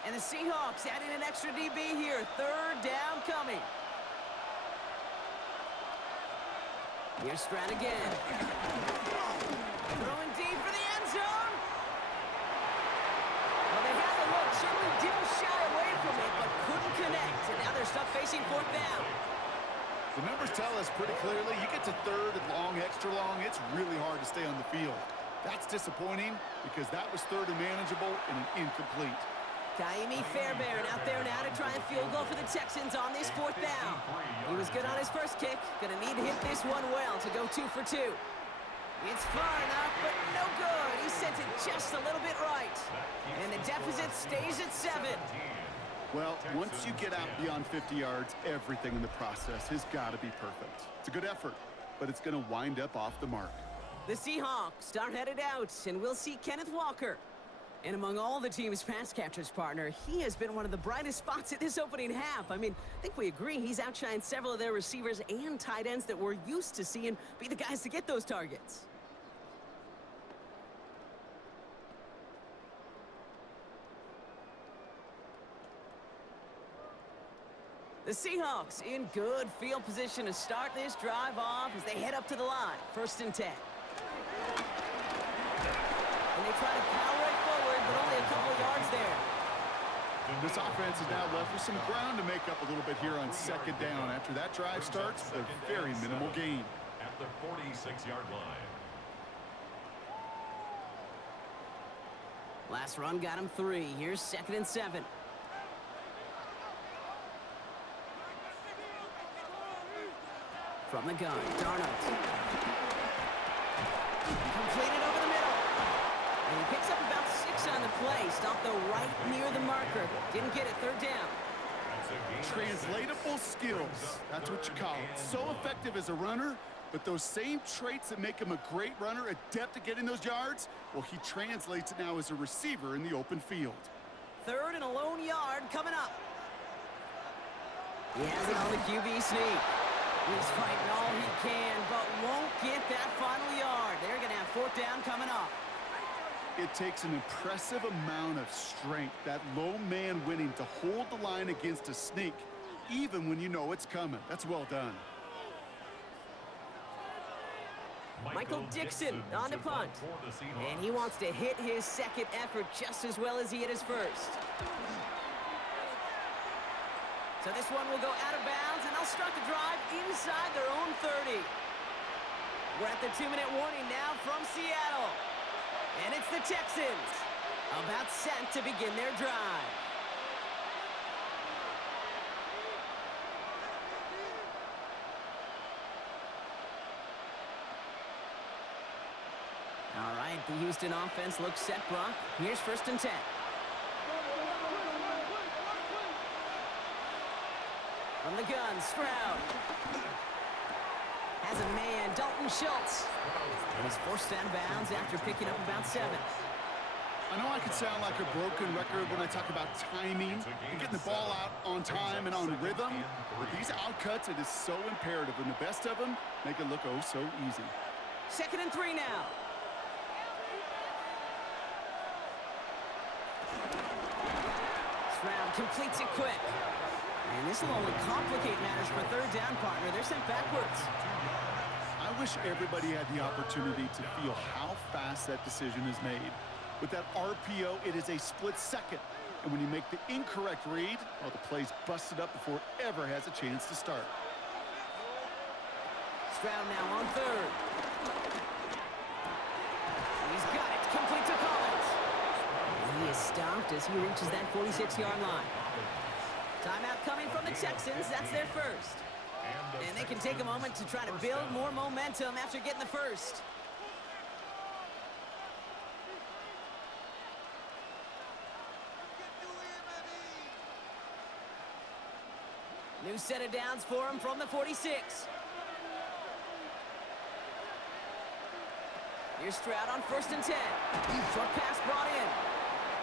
And the Seahawks adding an extra DB here. Third down coming. Here's Stroud again. Throwing deep for the end zone. Well, they had the look. Certainly didn't shy away from it, but couldn't connect. And now they're stuck facing fourth down. The numbers tell us pretty clearly, you get to third and long, extra long, it's really hard to stay on the field. That's disappointing because that was third and manageable and an incomplete. Kaimi Fairbairn out there now to try and field goal for the Texans on this fourth down. He was good on his first kick. Gonna need to hit this one well to go 2 for 2. It's far enough, but no good. He sent it just a little bit right. And the deficit stays at 7. Well, once you get out beyond 50 yards, everything in the process has got to be perfect. It's a good effort, but it's going to wind up off the mark. The Seahawks are headed out, and we'll see Kenneth Walker. And among all the team's pass catchers, partner, he has been one of the brightest spots at this opening half. I mean, I think we agree he's outshined several of their receivers and tight ends that we're used to seeing be the guys to get those targets. The Seahawks in good field position to start this drive off as they head up to the line. 1st and 10. And they try to power it forward, but only a couple of yards there. This offense is now left with some ground to make up a little bit here on second down. After that drive starts, a very minimal gain. At the 46-yard line. Last run got him 3. Here's 2nd and 7. From the gun, Darnold. Completed over the middle. And he picks up about 6 on the play. Stopped though right near the marker. Didn't get it. 3rd down. Translatable skills. That's what you call it. So effective as a runner, but those same traits that make him a great runner, adept at getting those yards, well, he translates it now as a receiver in the open field. 3rd and a lone yard coming up. He has it on the QB sneak. He's fighting all he can, but won't get that final yard. They're going to have 4th down coming up. It takes an impressive amount of strength, that low man winning, to hold the line against a sneak, even when you know it's coming. That's well done. Michael Dixon on to punt. And he wants to hit his second effort just as well as he hit his first. So this one will go out of bounds, and they'll start the drive inside their own 30. We're at the 2-minute warning now from Seattle. And it's the Texans, about set to begin their drive. All right, the Houston offense looks set, Brock. Here's 1st and 10. From the gun, Stroud. Has a man, Dalton Schultz. And he's forced out of bounds after picking up about 7. I know I can sound like a broken record when I talk about timing and getting the ball out on time and on rhythm, but these outcuts, it is so imperative, and the best of them make it look oh so easy. 2nd and 3 now. Stroud completes it quick. And this will only complicate matters for 3rd down, partner. They're sent backwards. I wish everybody had the opportunity to feel how fast that decision is made. With that RPO, it is a split second. And when you make the incorrect read, well, the play's busted up before it ever has a chance to start. Stroud now on 3rd. He's got it. Complete to Collins. And he is stopped as he reaches that 46-yard line. Timeout coming from the Texans. That's their first. And they can take a moment to try to build more momentum after getting the first. New set of downs for him from the 46. Here's Stroud on 1st and 10. Short pass brought in.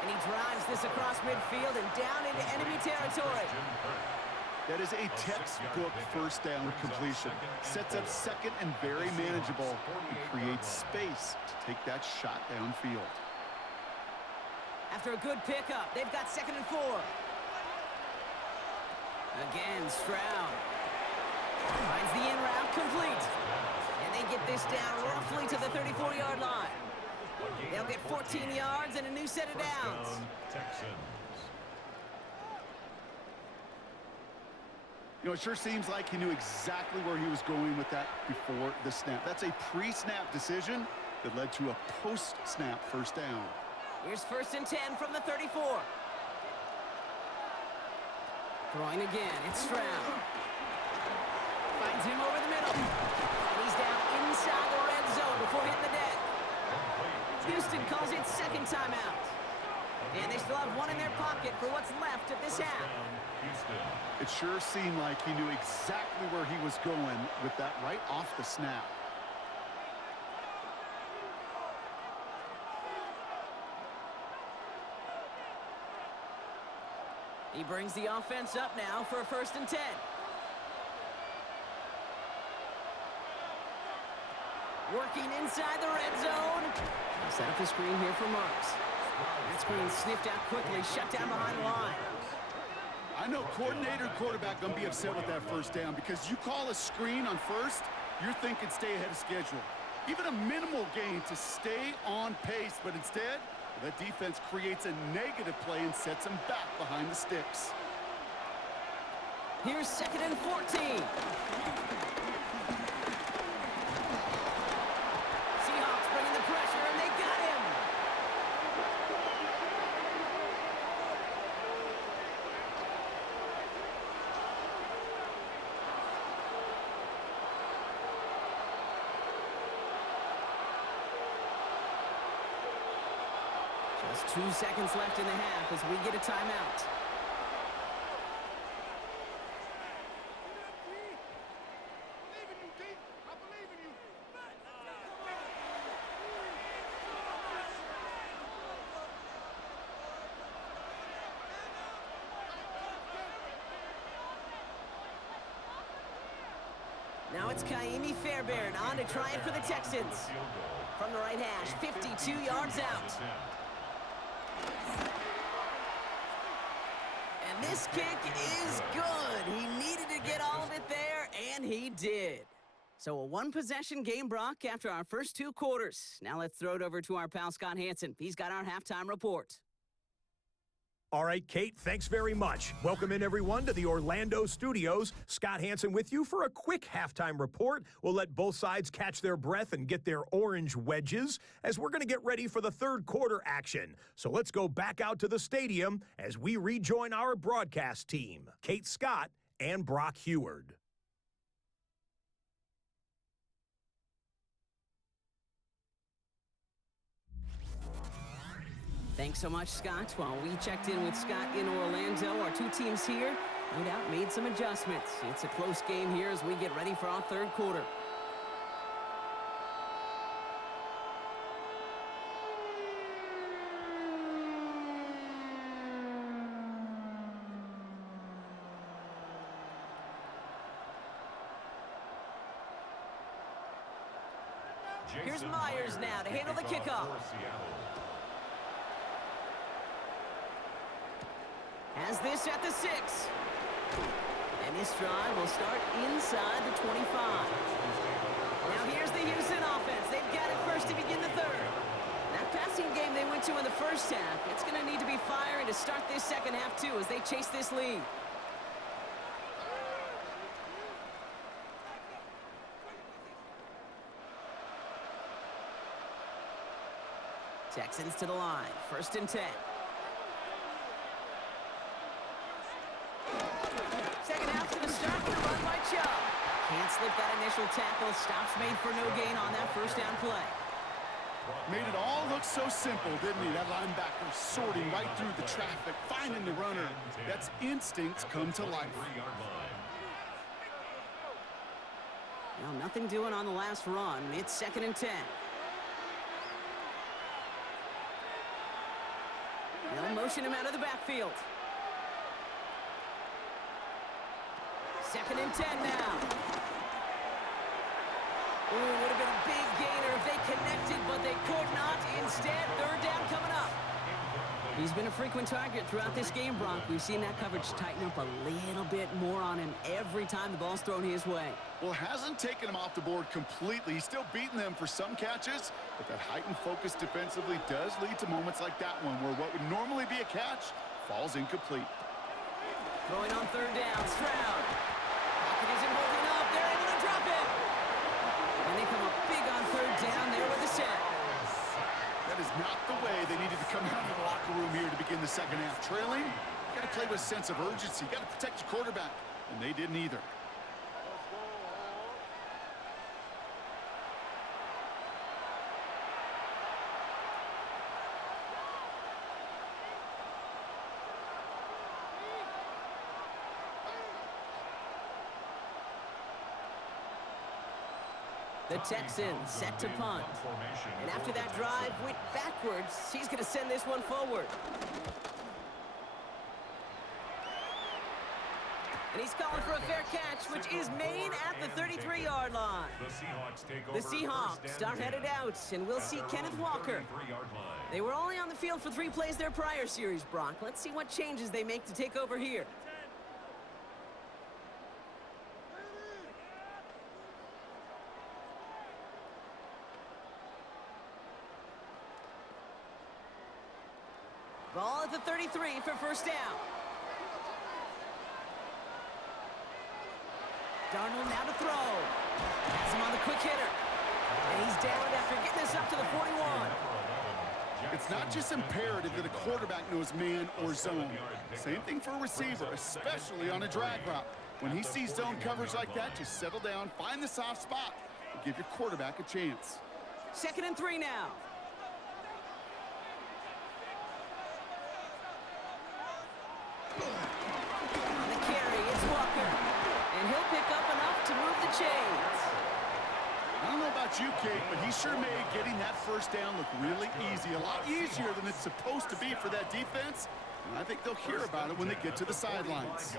And he drives this across midfield and down into enemy territory. That is a textbook 1st down completion. Sets up 2nd and very manageable, and creates space to take that shot downfield. After a good pickup, they've got 2nd and 4. Again, Stroud finds the in route complete. And they get this down roughly to the 34-yard line. They'll get 14 yards and a new set of downs. You know, it sure seems like he knew exactly where he was going with that before the snap. That's a pre-snap decision that led to a post-snap 1st down. Here's 1st and 10 from the 34. Throwing again, it's Stroud. Finds him over the middle. And he's down inside the red zone before hitting the deck. Houston calls it 2nd timeout. And they still have one in their pocket for what's left of this half. It sure seemed like he knew exactly where he was going with that right off the snap. He brings the offense up now for a 1st and 10. Working inside the red zone. Set up the screen here for Marks. That screen sniffed out quickly, shut down behind the line. I know coordinator and quarterback going to be upset with that 1st down, because you call a screen on 1st, you're thinking stay ahead of schedule. Even a minimal gain to stay on pace, but instead, that defense creates a negative play and sets them back behind the sticks. Here's 2nd and 14. Seahawks bringing the pressure, and they got him. Just 2 seconds left in the half as we get a timeout. Now it's Kaimi Fairbairn on to try it for the Texans. From the right hash, 52 yards out. And this kick is good. He needed to get all of it there, and he did. So a one-possession game, Brock, after our first 2 quarters. Now let's throw it over to our pal Scott Hansen. He's got our halftime report. All right, Kate, thanks very much. Welcome in, everyone, to the Orlando studios. Scott Hansen with you for a quick halftime report. We'll let both sides catch their breath and get their orange wedges as we're going to get ready for the third quarter action. So let's go back out to the stadium as we rejoin our broadcast team, Kate Scott and Brock Heward. Thanks so much, Scott. While we checked in with Scott in Orlando, our 2 teams here, no doubt, made some adjustments. It's a close game here as we get ready for our third quarter. Here's Myers now to handle the kickoff. Has this at the 6. And this drive will start inside the 25. Now here's the Houston offense. They've got it first to begin the third. That passing game they went to in the first half, it's going to need to be firing to start this second half too as they chase this lead. Texans to the line. 1st and 10. Second half's going to start with a run by Chubb. Can't slip that initial tackle. Stops made for no gain on that first down play. Made it all look so simple, didn't he? That linebacker sorting right through the traffic, finding the runner. That's instincts come to life. Well, nothing doing on the last run. It's 2nd and 10. They'll motion him out of the backfield. 2nd and 10 now. Ooh, would have been a big gainer if they connected, but they could not. Instead, 3rd down coming up. He's been a frequent target throughout this game, Brock. We've seen that coverage tighten up a little bit more on him every time the ball's thrown his way. Well, hasn't taken him off the board completely. He's still beating them for some catches, but that heightened focus defensively does lead to moments like that one where what would normally be a catch falls incomplete. Throwing on 3rd down, Stroud. Pocket isn't holding up. They're able to drop it. And they come up big on 3rd down there with the set. That is not the way they needed to come out of the locker room here to begin the second half. Trailing, you got to play with a sense of urgency. You got to protect your quarterback, and they didn't either. The Texans set to punt. And after that drive went backwards, he's going to send this one forward. And he's calling for a fair catch, which is made at the 33-yard line. The Seahawks start headed out, and we'll see Kenneth Walker. They were only on the field for 3 plays their prior series, Brock. Let's see what changes they make to take over here. Ball at the 33 for 1st down. Darnold now to throw. Has him on the quick hitter. And he's down after getting this up to the 41. It's not just imperative that a quarterback knows man or zone. Same thing for a receiver, especially on a drag route. When he sees zone coverage like that, just settle down, find the soft spot, and give your quarterback a chance. 2nd and 3 now. On the carry, it's Walker. And he'll pick up enough to move the chains. I don't know about you, Kate, but he sure made getting that 1st down look really easy. A lot easier than it's supposed to be for that defense. And I think they'll hear about it when they get to the sidelines.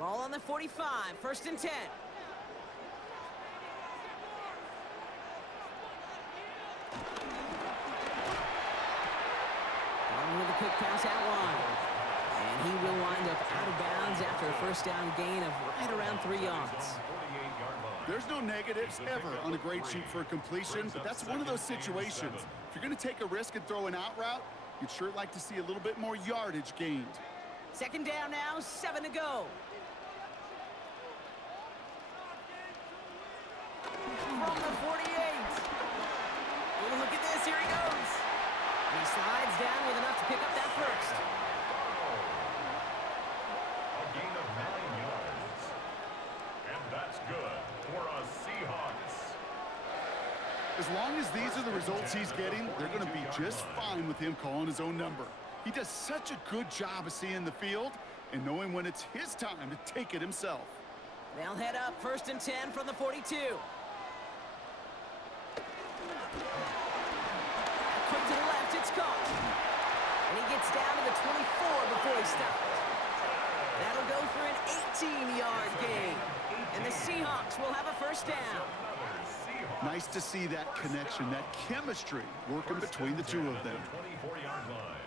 Ball on the 45, 1st and 10. quick pass out wide. And he will wind up out of bounds after a first down gain of right around 3 yards. There's no negatives ever on a great shoot for a completion, but that's one of those situations. If you're going to take a risk and throw an out route, you'd sure like to see a little bit more yardage gained. Second down now, 7 to go. From the 48. Oh, look at this, here he goes. And he slides down with enough to pick up that first. A gain of 9 yards. And that's good for a Seahawks. As long as these are the results he's getting, they're going to be just fine with him calling his own number. He does such a good job of seeing the field and knowing when it's his time to take it himself. They'll head up, 1st and 10 from the 42. Quick to the left, it's caught. And he gets down to the 24 before he stopped. That'll go for an 18-yard gain. And the Seahawks will have a first down. Nice to see that connection, that chemistry working between the two of them. 24-yard line.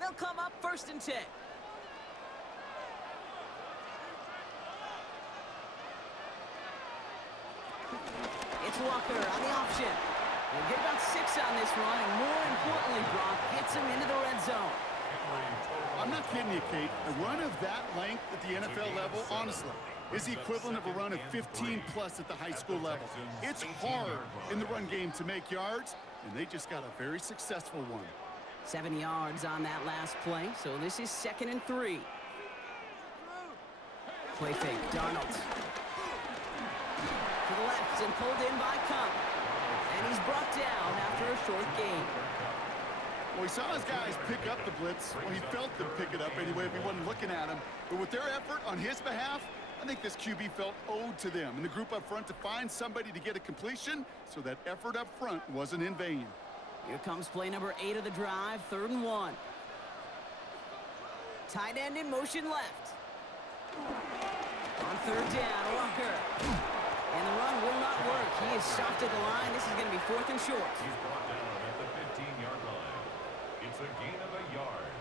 They'll come up 1st and 10. It's Walker on the option. We'll get about 6 on this run, and more importantly, Brock gets him into the red zone. I'm not kidding you, Kate. A run of that length at the NFL level, honestly, is the equivalent of a run of 15-plus at the high school level. It's hard in the run game to make yards, and they just got a very successful one. 7 yards on that last play, so this is 2nd and 3. Play fake, Darnold. To the left and pulled in by Cup. And he's brought down after a short gain. Well, he saw his guys pick up the blitz. Well, he felt them pick it up anyway if he wasn't looking at him. But with their effort on his behalf, I think this QB felt owed to them and the group up front to find somebody to get a completion, so that effort up front wasn't in vain. Here comes play number 8 of the drive, 3rd and 1. Tight end in motion left. On 3rd down, Walker. And the run will not work. He is stopped at the line. This is going to be 4th and short. He's brought down at the 15-yard line. It's a gain of a yard.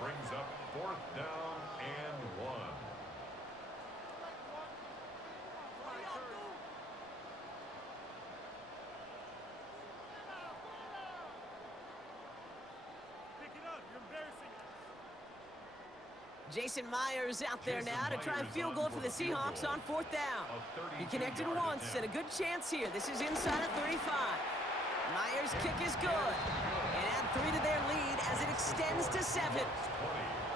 Brings up 4th down and 1. Jason Myers out there now to try a field goal for the Seahawks on 4th down. He connected once and a good chance here. This is inside of 35. Myers' kick is good. And add 3 to their lead as it extends to 7.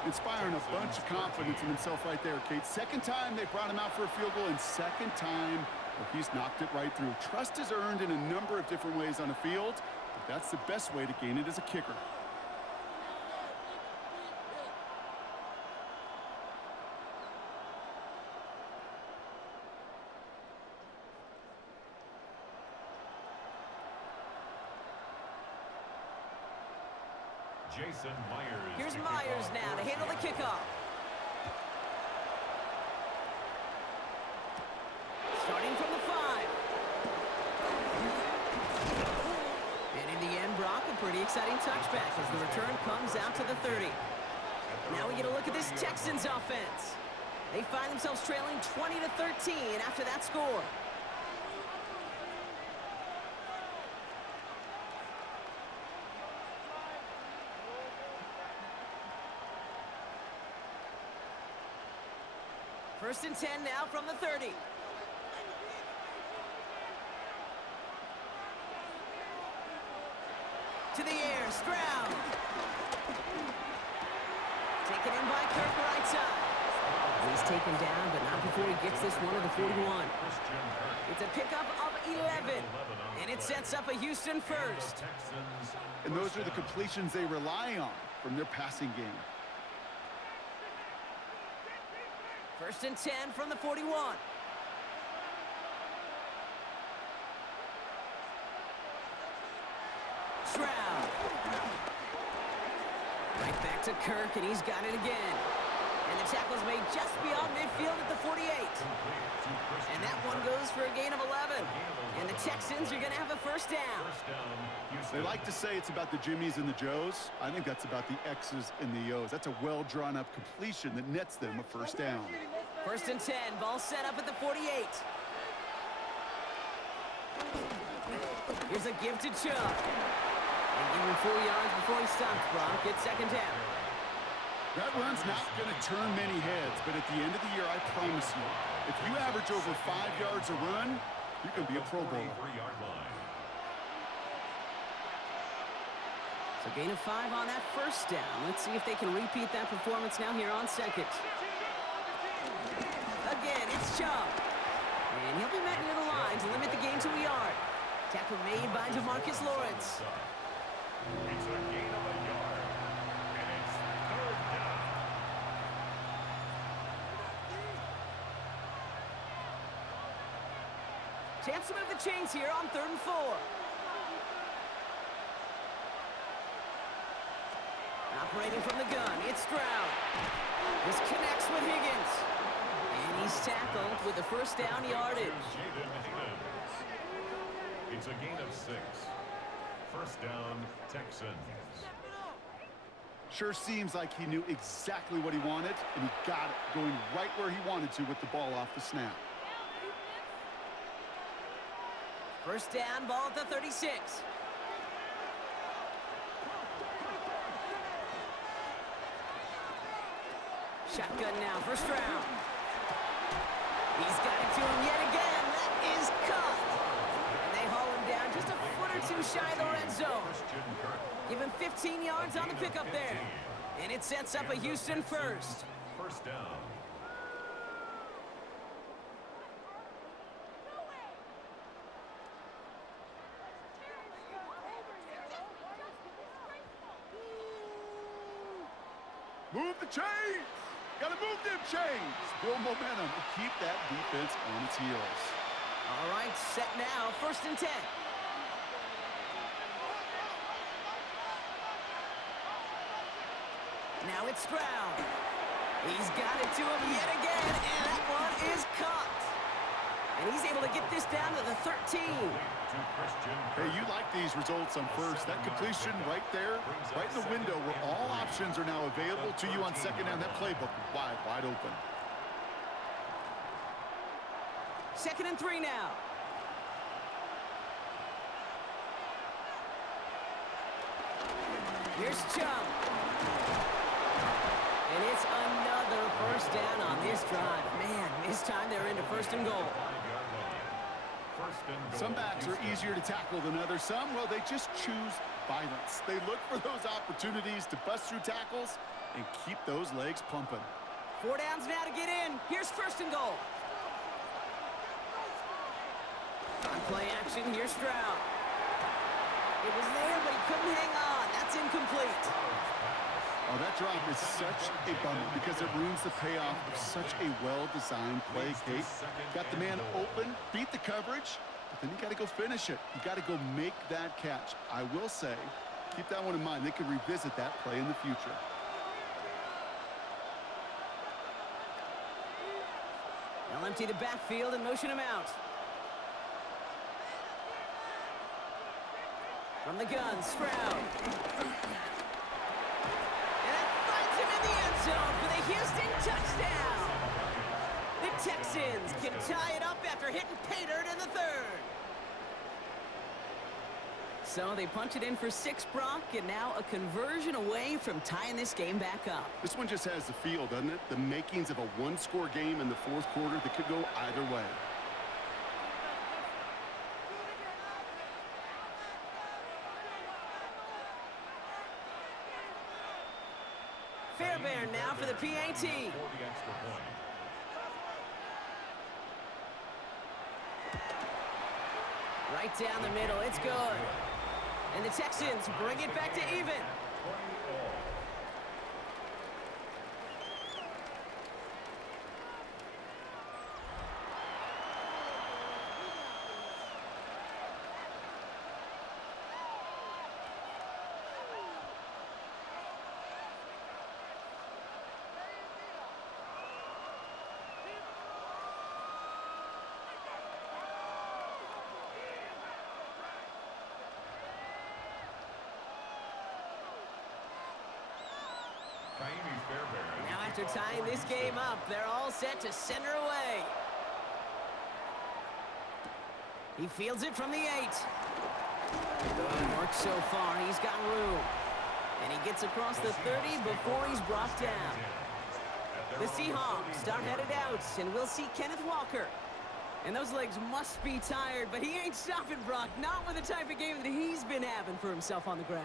Inspiring a bunch of confidence in himself right there, Kate. 2nd time they brought him out for a field goal, and 2nd time he's knocked it right through. Trust is earned in a number of different ways on the field, but that's the best way to gain it as a kicker. Jason Myers. Here's Myers now to handle the kickoff. Starting from the 5. And in the end, Brock, a pretty exciting touchback as the return comes out to the 30. Now we get a look at this Texans offense. They find themselves trailing 20-13 after that score. First and 10 now from the 30. To the air, Stroud. Taken in by Kirk right side. He's taken down, but not before he gets this one to the 41. It's a pickup of 11, and it sets up a Houston first. And those are the completions they rely on from their passing game. First and 10 from the 41. Stroud. Right back to Kirk, and he's got it again. And the tackle's made just beyond midfield at the 48. And that one goes for a gain of 11. And the Texans are going to have a first down. They like to say it's about the Jimmies and the Joes. I think that's about the X's and the O's. That's a well-drawn-up completion that nets them a first down. First and 10, ball set up at the 48. Here's a give to Chubb. And give him 4 yards before he stops, Brock. It's second down. That run's not going to turn many heads, but at the end of the year, I promise you, if you average over 5 yards a run, you can be a Pro Bowler. So gain of 5 on that first down. Let's see if they can repeat that performance now here on second. Again, it's Chubb. And he'll be met near the line to limit the gain to a yard. Tackle made by DeMarcus Lawrence. It's a gain of a yard, and it's third down. Chance to move the chains here on 3rd and 4. Operating from the gun, it's Stroud. This connects with Higgins. And he's tackled with the first down yardage. It's a gain of 6. First down, Texans. Sure seems like he knew exactly what he wanted, and he got it, going right where he wanted to with the ball off the snap. First down, ball at the 36. Shotgun now for Stroud. He's got it to him yet again. That is caught. And they haul him down just a foot or two shy of the red zone. Give him 15 yards on the pickup there. And it sets up a Houston first. First down. Move the chains! Gotta move them chains! Build momentum and keep that defense on its heels. All right, set now, first and 10. Now it's Stroud. He's got it to him yet again, and that one is caught. And he's able to get this down to the 13. Hey, you like these results on first. That completion right there, right in the window where all options are now available to you on second down. That playbook wide open. Second and 3 now. Here's Chubb. And it's another first down on this drive. Man, this time they're into first and goal. Some backs are easier to tackle than others. Some, well, they just choose violence. They look for those opportunities to bust through tackles and keep those legs pumping. 4 downs now to get in. Here's first and goal. On play action, here's Stroud. It was there, but he couldn't hang on. That's incomplete. Oh, that drop is such a bummer because it ruins the payoff of such a well-designed play, Kate. Got the man open, beat the coverage, but then you got to go finish it. You got to go make that catch. I will say, keep that one in mind. They can revisit that play in the future. They'll empty the backfield and motion him out. From the gun, Stroud. For the Houston touchdown. The Texans can tie it up after hitting pay dirt in the 3rd. So they punch it in for 6, Brock, and now a conversion away from tying this game back up. This one just has the feel, doesn't it? The makings of a one-score game in the 4th quarter that could go either way. Fairbairn now for the PAT. Right down the middle, it's good. And the Texans bring it back to even. After tying this game up, they're all set to send her away. He fields it from the 8. Good work so far. He's got room. And he gets across the 30 before he's brought down. The Seahawks start headed out, and we'll see Kenneth Walker. And those legs must be tired, but he ain't stopping, Brock. Not with the type of game that he's been having for himself on the ground.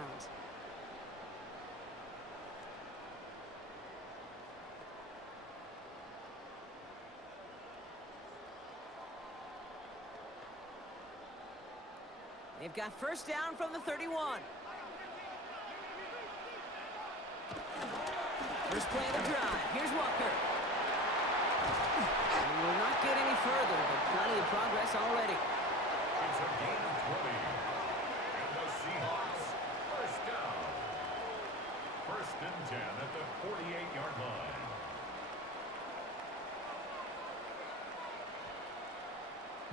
They've got first down from the 31. First play of the drive. Here's Walker. And he will not get any further, but plenty of progress already. It's a gain of 20. And the Seahawks, first down. First and 10 at the 48-yard line.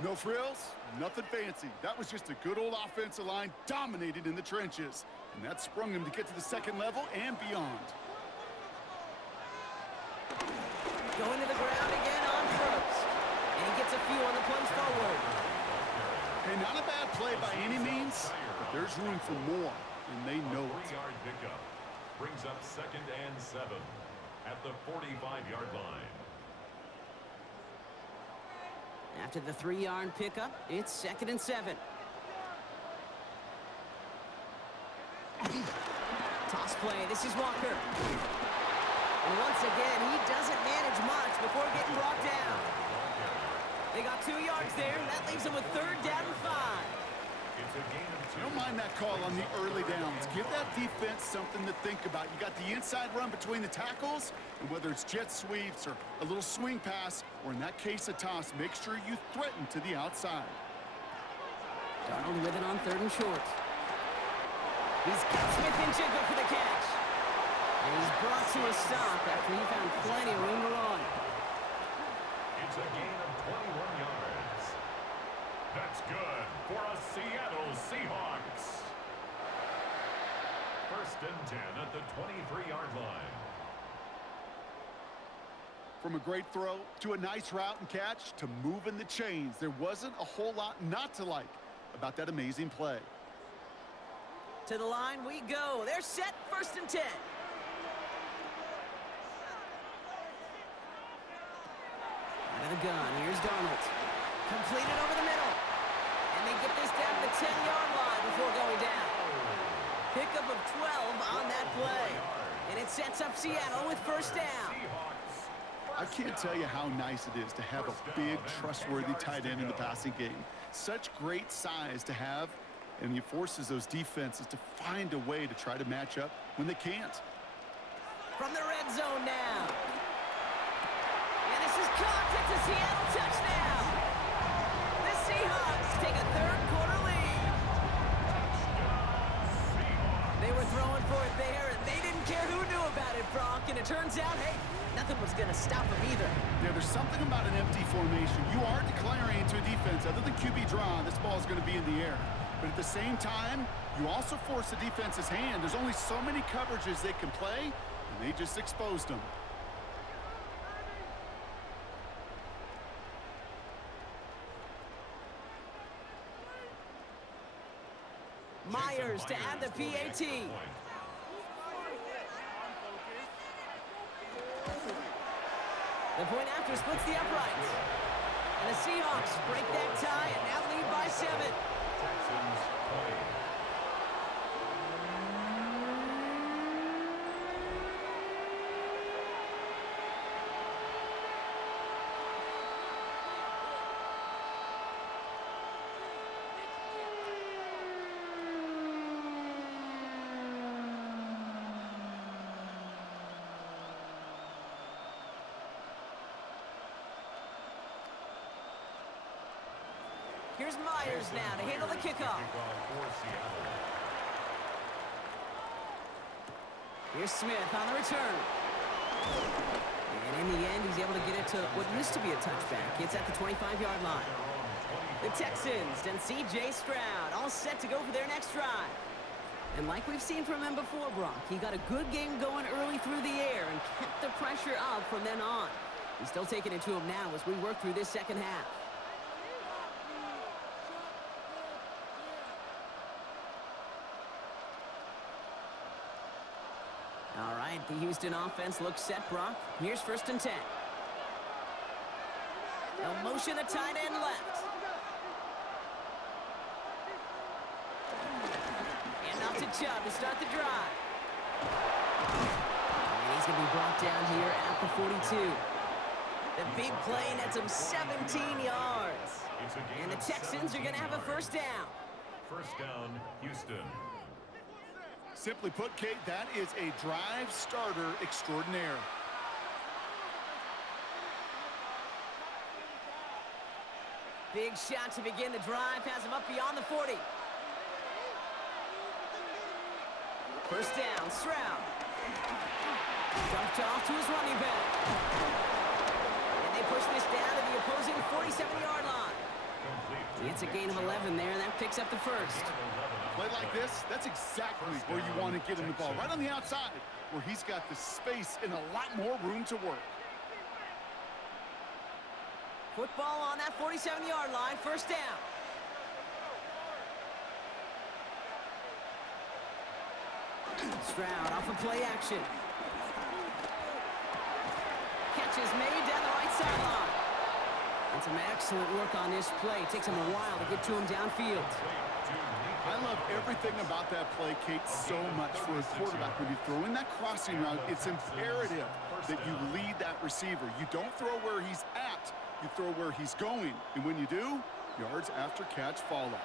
No frills, nothing fancy. That was just a good old offensive line dominated in the trenches. And that sprung him to get to the second level and beyond. Going to the ground again on first. And he gets a few on the plunge forward. Hey, not a bad play by any means, but there's room for more, and they know it. 3-yard pickup brings up second and 7 at the 45-yard line. After the 3-yard pickup, it's second and 7. Toss play. This is Walker. And once again, he doesn't manage much before getting brought down. They got 2 yards there. That leaves them with third down and 5. It's a gain of 2. Don't mind that call on the early downs. Give that defense something to think about. You got the inside run between the tackles, and whether it's jet sweeps or a little swing pass, or in that case a toss, make sure you threaten to the outside. Darnold with it on third and short. He's got Smith and Jigba for the catch. And he's brought to a stop after he found plenty of room to run. It's a gain of 21 yards. That's good for a Seattle Seahawks. First and 10 at the 23-yard line. From a great throw to a nice route and catch to moving the chains, there wasn't a whole lot not to like about that amazing play. To the line we go. They're set, first and 10. Out of the gun, here's Darnold. Completed over the middle. And they get this down to the 10-yard line before going down. Pickup of 12 on that play. And it sets up Seattle with first down. I can't tell you how nice it is to have a big, trustworthy tight end in the passing game. Such great size to have, and it forces those defenses to find a way to try to match up when they can't. From the red zone now. And this is caught. It's a Seattle touchdown. The Seahawks take a third-quarter lead. They were throwing for it there, and they didn't care who knew about it, Brock. And it turns out, hey, nothing was going to stop them either. Yeah, there's something about an empty formation. You are declaring to a defense, other than QB draw, this ball is going to be in the air. But at the same time, you also force the defense's hand. There's only so many coverages they can play, and they just exposed them. Myers to add the PAT. The point after splits the uprights. And the Seahawks break that tie and now lead by 7. Texans 20. Here's Myers now to handle the kickoff. Here's Smith on the return. And in the end, he's able to get it to what used to be a touchback. It's at the 25-yard line. The Texans and C.J. Stroud all set to go for their next drive. And like we've seen from him before, Brock, he got a good game going early through the air and kept the pressure up from then on. He's still taking it to him now as we work through this second half. All right, the Houston offense looks set, Brock. Here's 1st and 10. They'll motion a tight end left. And off to Chubb to start the drive. And he's going to be brought down here at the 42. The big play nets him 17 yards. And the Texans are going to have a 1st down. 1st down, Houston. Simply put, Kate, that is a drive starter extraordinaire. Big shot to begin the drive, has him up beyond the 40. 1st down, Stroud. Dumped off to his running back. And they push this down to the opposing 47-yard line. It's a gain of 11 there, and that picks up the 1st. Play like this, that's exactly where you want to get him the ball. Right on the outside, where he's got the space and a lot more room to work. Football on that 47-yard line, 1st down. Stroud off of play action. Catch is made down the right sideline. And some excellent work on this play. It takes him a while to get to him downfield. I love everything about that play, Kate, so much for a quarterback. When you throw in that crossing route, it's imperative that you lead that receiver. You don't throw where he's at, you throw where he's going. And when you do, yards after catch follow.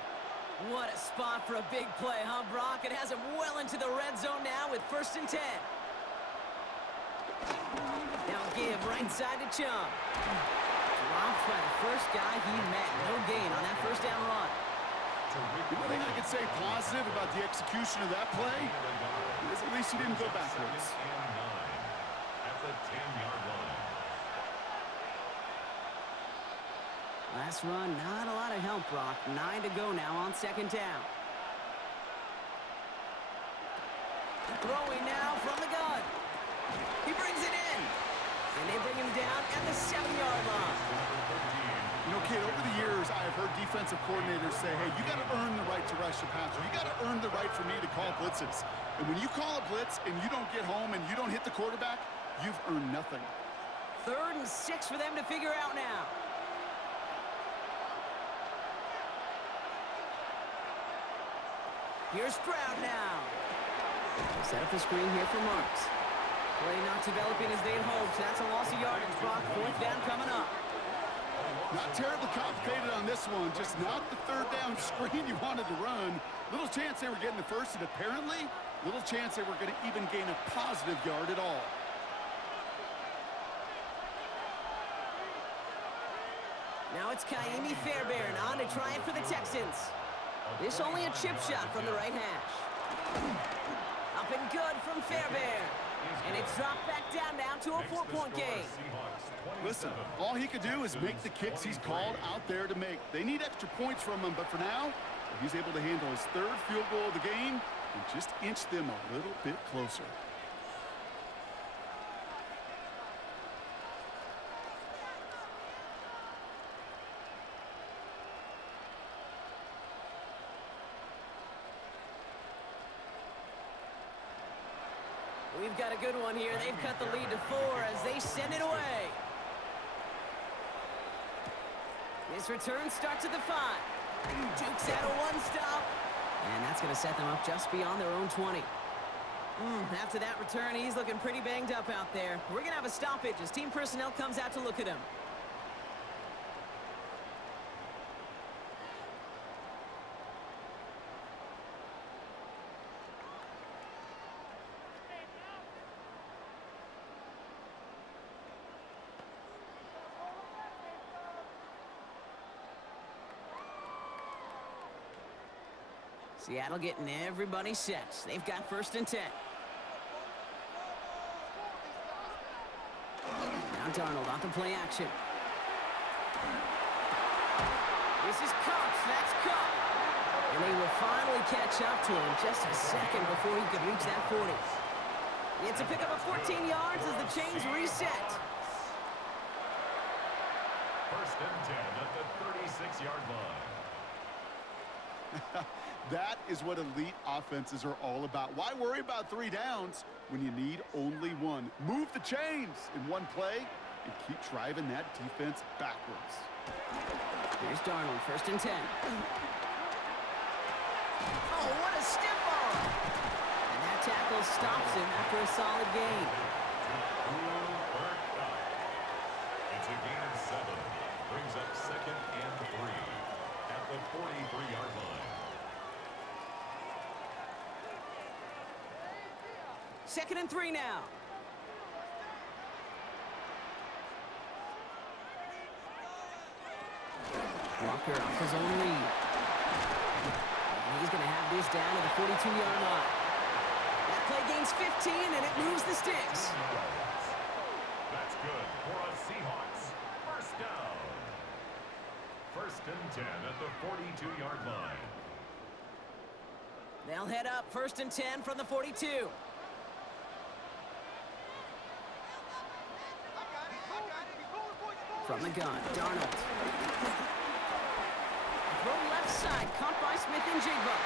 What a spot for a big play, huh, Brock? It has him well into the red zone now with 1st and 10. Now give right side to Chubb. Dropped by the first guy he met. No gain on that 1st down run. The only thing I could say positive about the execution of that play is at least he didn't go backwards. At the 10-yard line. Last run, not a lot of help, Brock. 9 to go now on 2nd down. Throwing now from the gun. He brings it in. And they bring him down at the 7-yard line. You know, kid, over the years, I've heard defensive coordinators say, hey, you got to earn the right to rush the passer. You got to earn the right for me to call blitzes. And when you call a blitz and you don't get home and you don't hit the quarterback, you've earned nothing. 3rd and 6 for them to figure out now. Here's Stroud now. Set up the screen here for Marks. Play not developing as they'd hoped. That's a loss of yardage, Brock. 4th down coming up. Not terribly complicated on this one. Just not the 3rd down screen you wanted to run. Little chance they were getting the 1st, and apparently, little chance they were going to even gain a positive yard at all. Now it's Kaimi Fairbairn on to try it for the Texans. This only a chip shot from the right hash. Up and good from Fairbairn. And it's dropped back down now to a 4-point game. Listen, all he could do is make the kicks he's called out there to make. They need extra points from him, but for now, he's able to handle his 3rd field goal of the game and just inch them a little bit closer. We've got a good one here. They've cut the lead to 4 as they send it away. This return starts at the 5. Jukes out a 1-stop. And that's going to set them up just beyond their own 20. After that return, he's looking pretty banged up out there. We're going to have a stoppage as team personnel comes out to look at him. Seattle getting everybody set. They've got 1st and 10. Now Darnold off the play action. This is Cox. That's Cox. And they will finally catch up to him just a second before he could reach that 40. It's a pickup of 14 yards as the chains reset. First and 10 at the 36-yard line. That is what elite offenses are all about. Why worry about 3 downs when you need only 1? Move the chains in one play and keep driving that defense backwards. Here's Darnold, first and 10. Oh, what a stiff arm! And that tackle stops him after a solid gain. It's a gain of 7. Brings up second and 3 at the 43-yard line. Second and 3 now. Walker off his own lead. And he's going to have this down to the 42-yard line. That play gains 15, and it moves the sticks. That's good for a Seahawks first down. First and 10 at the 42-yard line. They'll head up first and 10 from the 42. From the gun, Darnold. Throw left side, caught by Smith and Jigba.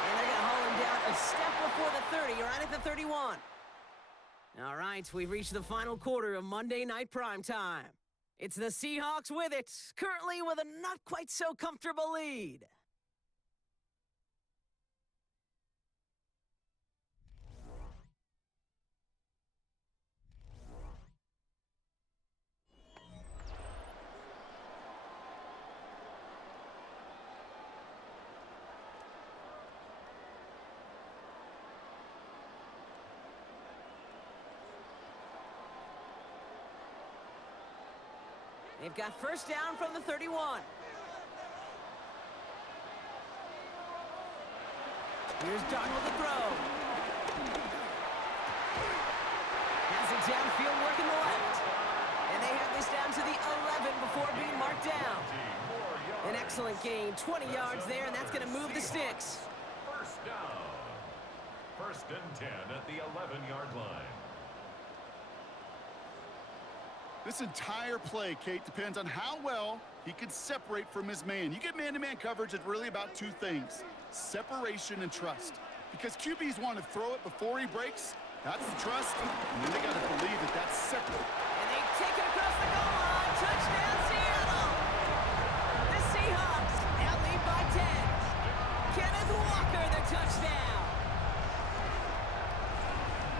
And they're going to haul him down a step before the 30, right at the 31. All right, we've reached the final quarter of Monday Night Primetime. It's the Seahawks with it, currently with a not quite so comfortable lead. They've got first down from the 31. Here's Darnold to throw. Has it downfield working the left. And they have this down to the 11 before being marked down. An excellent gain, 20 yards there, and that's going to move the sticks. First down. First and 10 at the 11-yard line. This entire play, Kate, depends on how well he can separate from his man. You get man-to-man coverage, it's really about 2 things, separation and trust. Because QBs want to throw it before he breaks, that's the trust, and then they got to believe that that's separate. And they take it across the goal line, touchdown Seattle! The Seahawks now lead by 10. Kenneth Walker, the touchdown!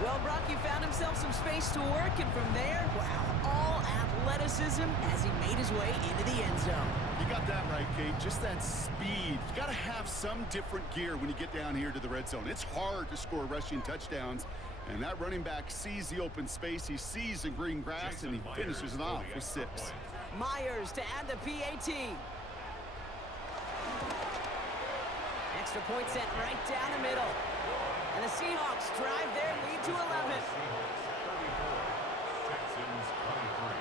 Well, Brock, he found himself some space to work, and from there, wow, all athleticism as he made his way into the end zone. You got that right, Kate. Just that speed. You got to have some different gear when you get down here to the red zone. It's hard to score rushing touchdowns, and that running back sees the open space, he sees the green grass, and he finishes it off with 6. Myers to add the PAT. Extra point sent right down the middle. And the Seahawks drive their lead to 11. Seahawks 34, Texans 23.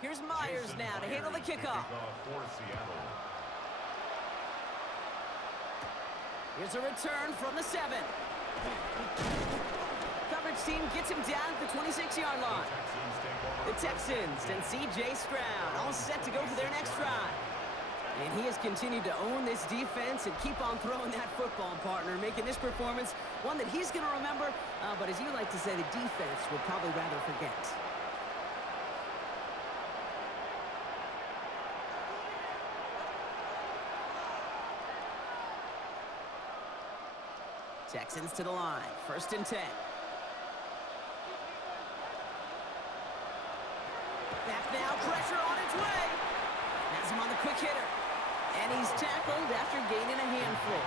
Here's Myers now to handle the kickoff. For Seattle. Here's a return from the 7. Coverage team gets him down at the 26-yard line. The Texans and C.J. Stroud all set to go for their next drive. And he has continued to own this defense and keep on throwing that football, partner, making this performance one that he's going to remember, but as you like to say, the defense will probably rather forget. Texans to the line, first and 10. Back now, pressure on its way. Has him on the quick hitter. And And he's tackled after gaining a handful.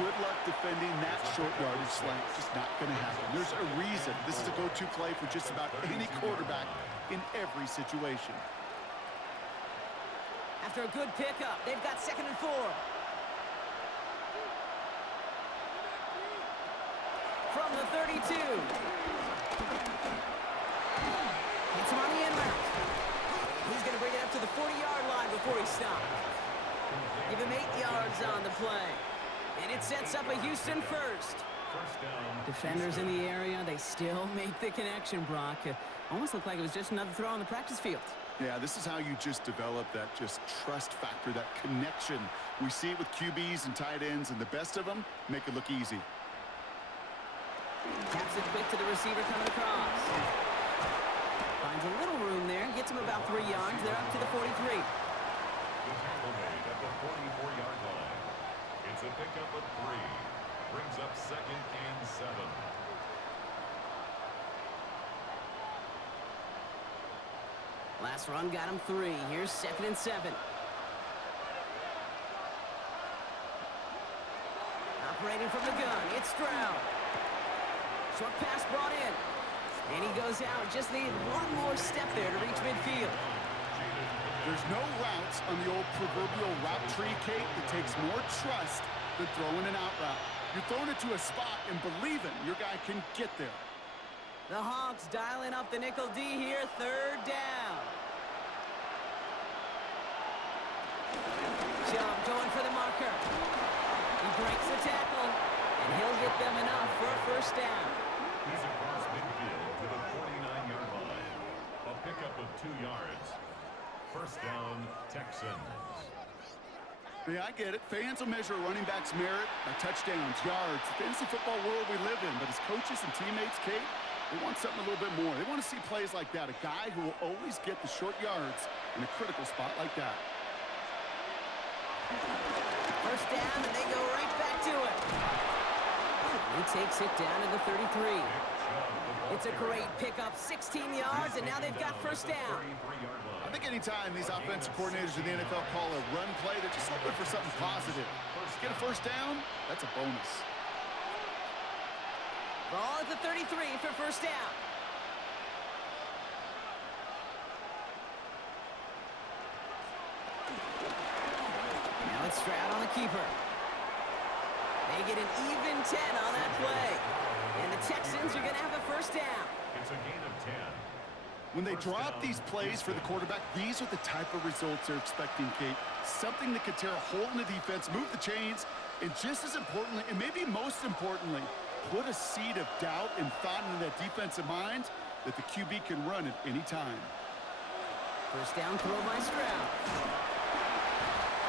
Good luck defending that short yardage slant. Just not going to happen. There's a reason this is a go-to play for just about any quarterback in every situation. After a good pickup, they've got 2nd and 4. From the 32. Hits him on the in route. He's going to bring it up to the 40-yard line before he stops. Give him 8 yards on the play. And it sets up a Houston first. Defenders in the area, they still make the connection, Brock. Almost looked like it was just another throw on the practice field. Yeah, this is how you just develop that just trust factor, that connection. We see it with QBs and tight ends, and the best of them make it look easy. Taps it quick to the receiver coming across. Finds a little room there, gets him about 3 yards. They're up to the 43. The tackle made at the 44-yard line. It's a pickup of 3. Brings up 2nd and 7. Last run got him 3. Here's 2nd and 7. Operating from the gun, it's Stroud. Short pass brought in. And he goes out. Just needed one more step there to reach midfield. There's no routes on the old proverbial route tree, Kate, that takes more trust than throwing an out route. You're throwing it to a spot and believing your guy can get there. The Hawks dialing up the nickel D here, 3rd down. Chubb going for the marker. He breaks the tackle, and he'll get them enough for a 1st down. He's across midfield to the 49-yard line. A pickup of 2 yards. 1st down, Texans. Yeah, I get it. Fans will measure a running back's merit by touchdowns, yards. The fantasy football world we live in. But as coaches and teammates, Kate, they want something a little bit more. They want to see plays like that. A guy who will always get the short yards in a critical spot like that. 1st down, and they go right back to it. He takes it down to the 33. It's a great pickup, 16 yards, and now they've got 1st down. I think anytime these offensive coordinators in the NFL call a run play, they're just hoping for something positive. Get a 1st down, that's a bonus. Ball at the 33 for 1st down. Now it's Stroud on the keeper. They get an even 10 on that play. And the Texans are going to have a 1st down. It's a gain of 10. When they drop these plays for the quarterback, these are the type of results they're expecting, Kate. Something that could tear a hole in the defense, move the chains, and just as importantly, and maybe most importantly, put a seed of doubt and thought into that defensive mind that the QB can run at any time. 1st down throw by Stroud.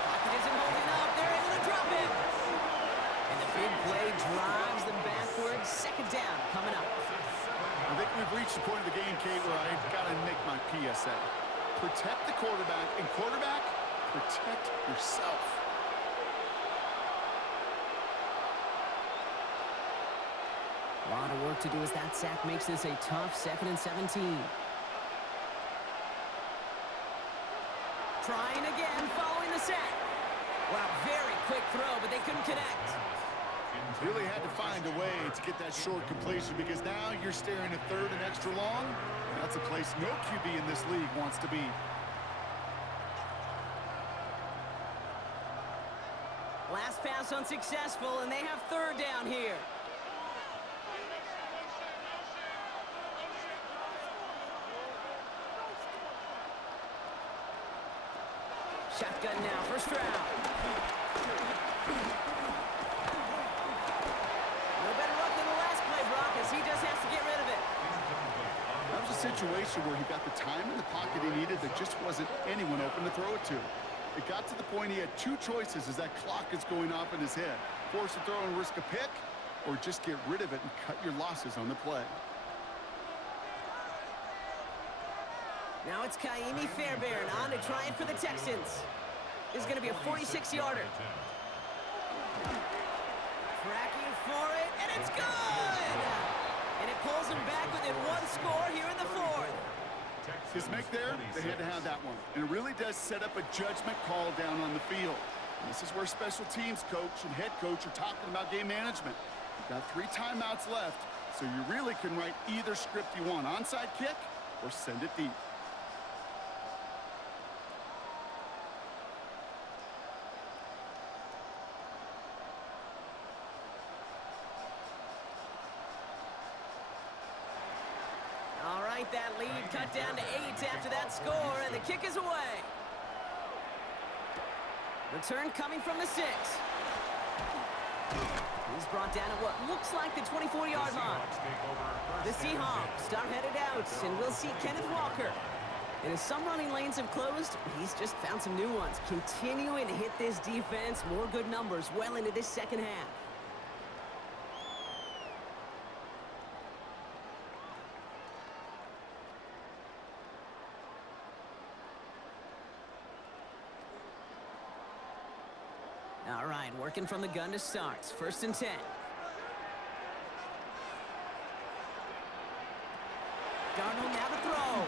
Pocket isn't holding up. They're able to drop him. And the big play drives them backwards. 2nd down coming up. I think we've reached the point of the game, Kate, where I've got to make my PSA. Protect the quarterback, and quarterback, protect yourself. A lot of work to do as that sack makes this a tough 2nd and 17. Trying again, following the sack. Wow, very quick throw, but they couldn't connect. Really had to find a way to get that short completion because now you're staring at 3rd and extra long. That's a place no QB in this league wants to be. Last pass unsuccessful, and they have 3rd down here. Shotgun now for Stroud. No better luck than the last play, Brock, as he just has to get rid of it. That was a situation where he got the time in the pocket he needed. There just wasn't anyone open to throw it to. It got to the point he had 2 choices as that clock is going off in his head. Force a throw and risk a pick, or just get rid of it and cut your losses on the play. Now it's Kaimi Fairbairn on to try it for the Texans. This is going to be a 46-yarder. Tracking for it, and it's good! And it pulls them back within 1 score here in the 4th. His make there, they had to have that one. And it really does set up a judgment call down on the field. And this is where special teams coach and head coach are talking about game management. You've got 3 timeouts left, so you really can write either script you want. Onside kick or send it deep. All right, that lead cut down to 8 after that score, and the kick is away. Return coming from the 6. He's brought down at what looks like the 24-yard line. The Seahawks are headed out, and we'll see Kenneth Walker. And as some running lanes have closed, he's just found some new ones, continuing to hit this defense. More good numbers well into this second half. All right, working from the gun to start. 1st and 10. Darnold now to throw.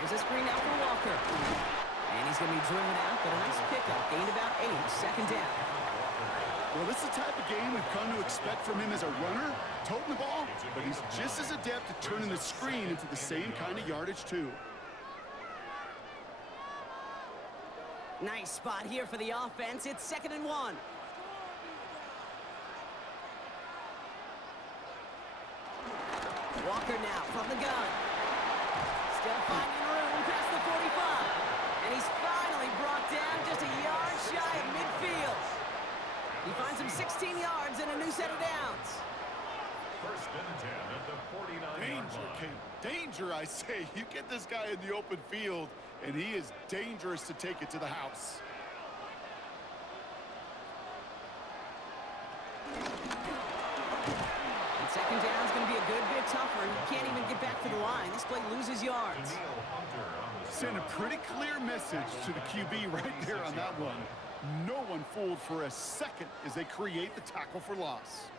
Here's a screen out for Walker. And he's going to be driven out, but a nice pickup. Gained about 8, 2nd down. Well, this is the type of game we've come to expect from him as a runner, toting the ball, but he's just as adept at turning the screen into the same kind of yardage, too. Nice spot here for the offense. It's 2nd and 1. Walker now from the gun. Still finding room past the 45. And he's finally brought down just a yard shy of midfield. He finds him 16 yards and a new set of downs. 1st and 10 at the 49-yard Danger, line. Kate. Danger, I say. You get this guy in the open field, and he is dangerous to take it to the house. And 2nd down is going to be a good bit tougher. He can't even get back to the line. This play loses yards. Send a pretty clear message to the QB right there on that one. No one fooled for a second as they create the tackle for loss.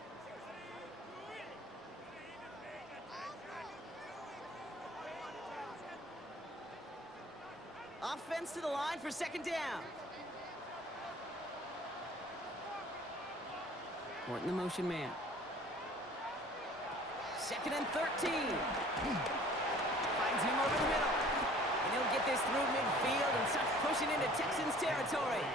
Offense to the line for 2nd down. Morton the motion man. 2nd and 13. Finds him over the middle. And he'll get this through midfield and starts pushing into Texans territory.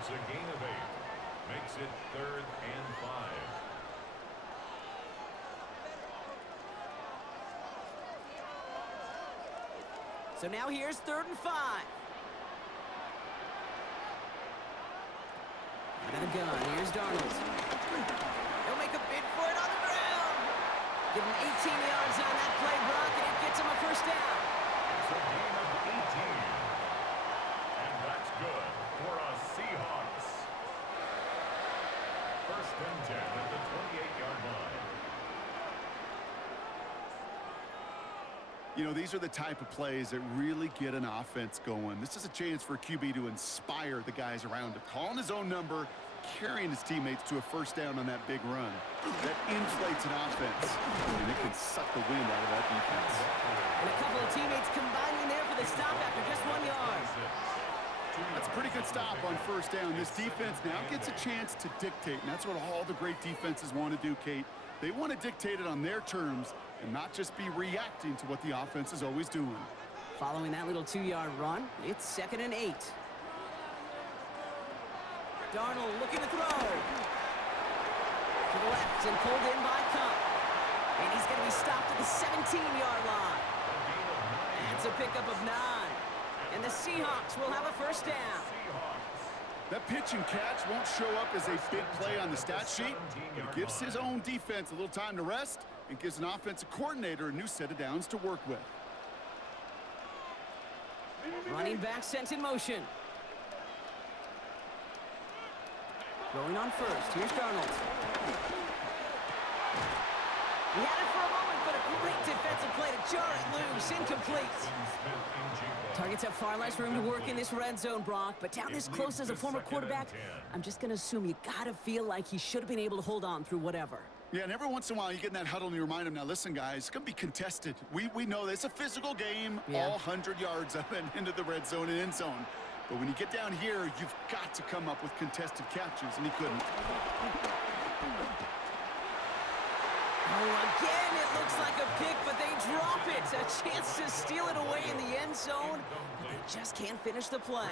It's a gain of 8. Makes it 3rd and 5. So now here's 3rd and 5. Out of the gun, here's Darnold. He'll make a bid for it on the ground. Give him 18 yards on that play, Brock, and it gets him a 1st down. It's a gain of 18. And that's good for a Seahawks. 1st and 10 at the 28-yard line. You know, these are the type of plays that really get an offense going. This is a chance for a QB to inspire the guys around him. Calling his own number, carrying his teammates to a 1st down on that big run. That inflates an offense, and it can suck the wind out of that defense. And a couple of teammates combining there for the stop after just 1 yard. That's a pretty good stop on 1st down. This defense now gets a chance to dictate, and that's what all the great defenses want to do, Kate. They want to dictate it on their terms and not just be reacting to what the offense is always doing. Following that little 2-yard run, it's 2nd and 8. Darnold looking to throw. To the left and pulled in by Cup. And he's going to be stopped at the 17-yard line. That's a pickup of 9. And the Seahawks will have a 1st down. That pitch and catch won't show up as a big play on the stat sheet, but it gives his own defense a little time to rest and gives an offensive coordinator a new set of downs to work with. Running back sent in motion. Throwing on 1st. Here's Darnold. He had it for a moment, but a great defensive play to jar it loose. Incomplete. Targets have far less room to work in this red zone, Brock, but down this close as a former quarterback, I'm just going to assume you got to feel like he should have been able to hold on through whatever. Yeah, and every once in a while you get in that huddle and you remind them, now listen, guys, it's going to be contested. We know this. It's a physical game, all 100 yards up and into the red zone and end zone. But when you get down here, you've got to come up with contested catches, and he couldn't. Oh, again, it looks like a pick, but they drop it. A chance to steal it away in the end zone, but they just can't finish the play.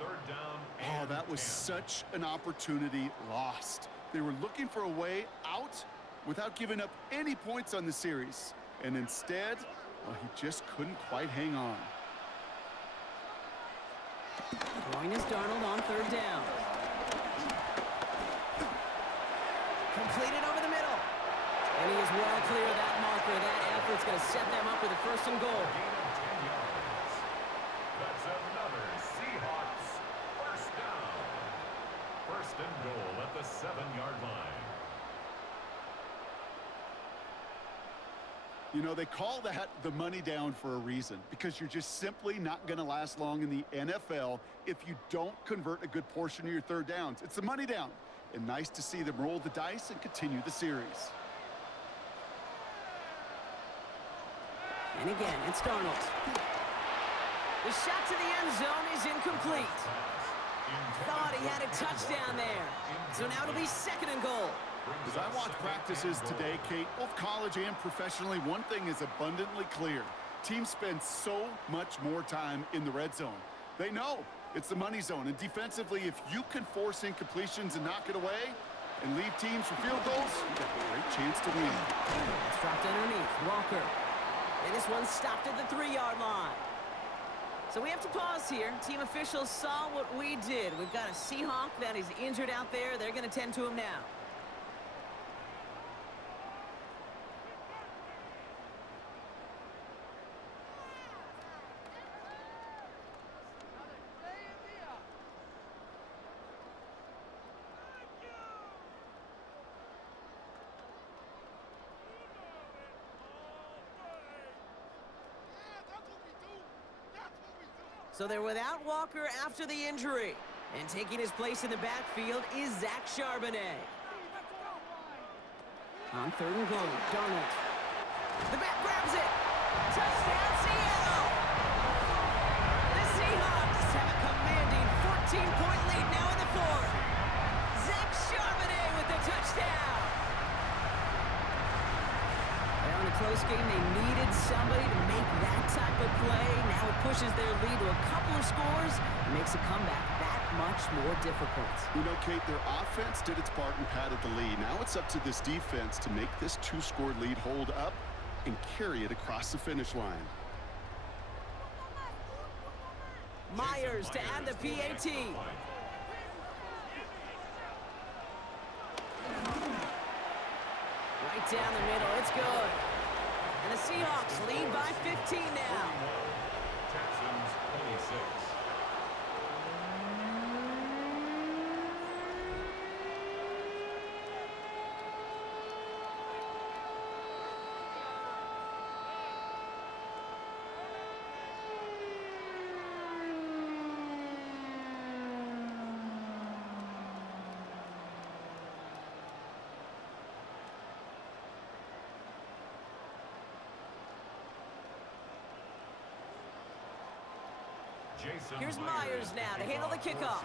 Oh, that was such an opportunity lost. They were looking for a way out without giving up any points on the series. And instead, well, he just couldn't quite hang on. Going is Darnold on third down. Completed over the middle. And he is well clear of that marker. That effort's going to set them up with a first and goal. That's another Seahawks first down. First and goal at the 7-yard line. You know, they call that the money down for a reason, because you're just simply not going to last long in the NFL if you don't convert a good portion of your third downs. It's the money down. And nice to see them roll the dice and continue the series. And again, it's Darnold. The shot to the end zone is incomplete. Thought he had a touchdown there. So now it'll be second and goal. As I watch practices today, Kate, both college and professionally, one thing is abundantly clear. Teams spend so much more time in the red zone. They know it's the money zone. And defensively, if you can force incompletions and knock it away and leave teams for field goals, you've got a great chance to win. It's dropped underneath. Walker. And this one stopped at the 3-yard line. So we have to pause here. Team officials saw what we did. We've got a Seahawk that is injured out there. They're going to tend to him now. So they're without Walker after the injury. And taking his place in the backfield is Zach Charbonnet. On third and goal, Darnold. The back grabs it. Touchdown, Seattle! The Seahawks have a commanding 14-point lead now in the fourth. Zach Charbonnet with the touchdown. Well, in a close game, they needed somebody to make that type of play. Now it pushes their lead to a couple of scores and makes a comeback that much more difficult. You know, Kate, their offense did its part and padded the lead. Now it's up to this defense to make this 2-score lead hold up and carry it across the finish line. Myers to add the PAT. Right down the middle, it's good. And the Seahawks lead by 15 now. Texans 26. Here's Myers now to handle the kickoff.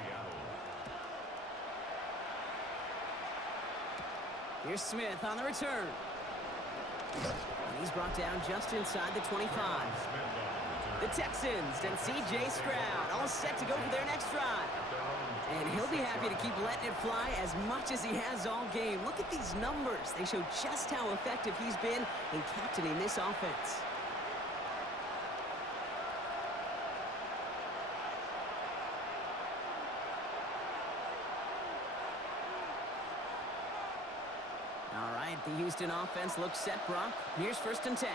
Here's Smith on the return. And he's brought down just inside the 25. The Texans and C.J. Stroud all set to go for their next drive. And he'll be happy to keep letting it fly as much as he has all game. Look at these numbers. They show just how effective he's been in captaining this offense. All right, the Houston offense looks set, Brock. Here's first and 10.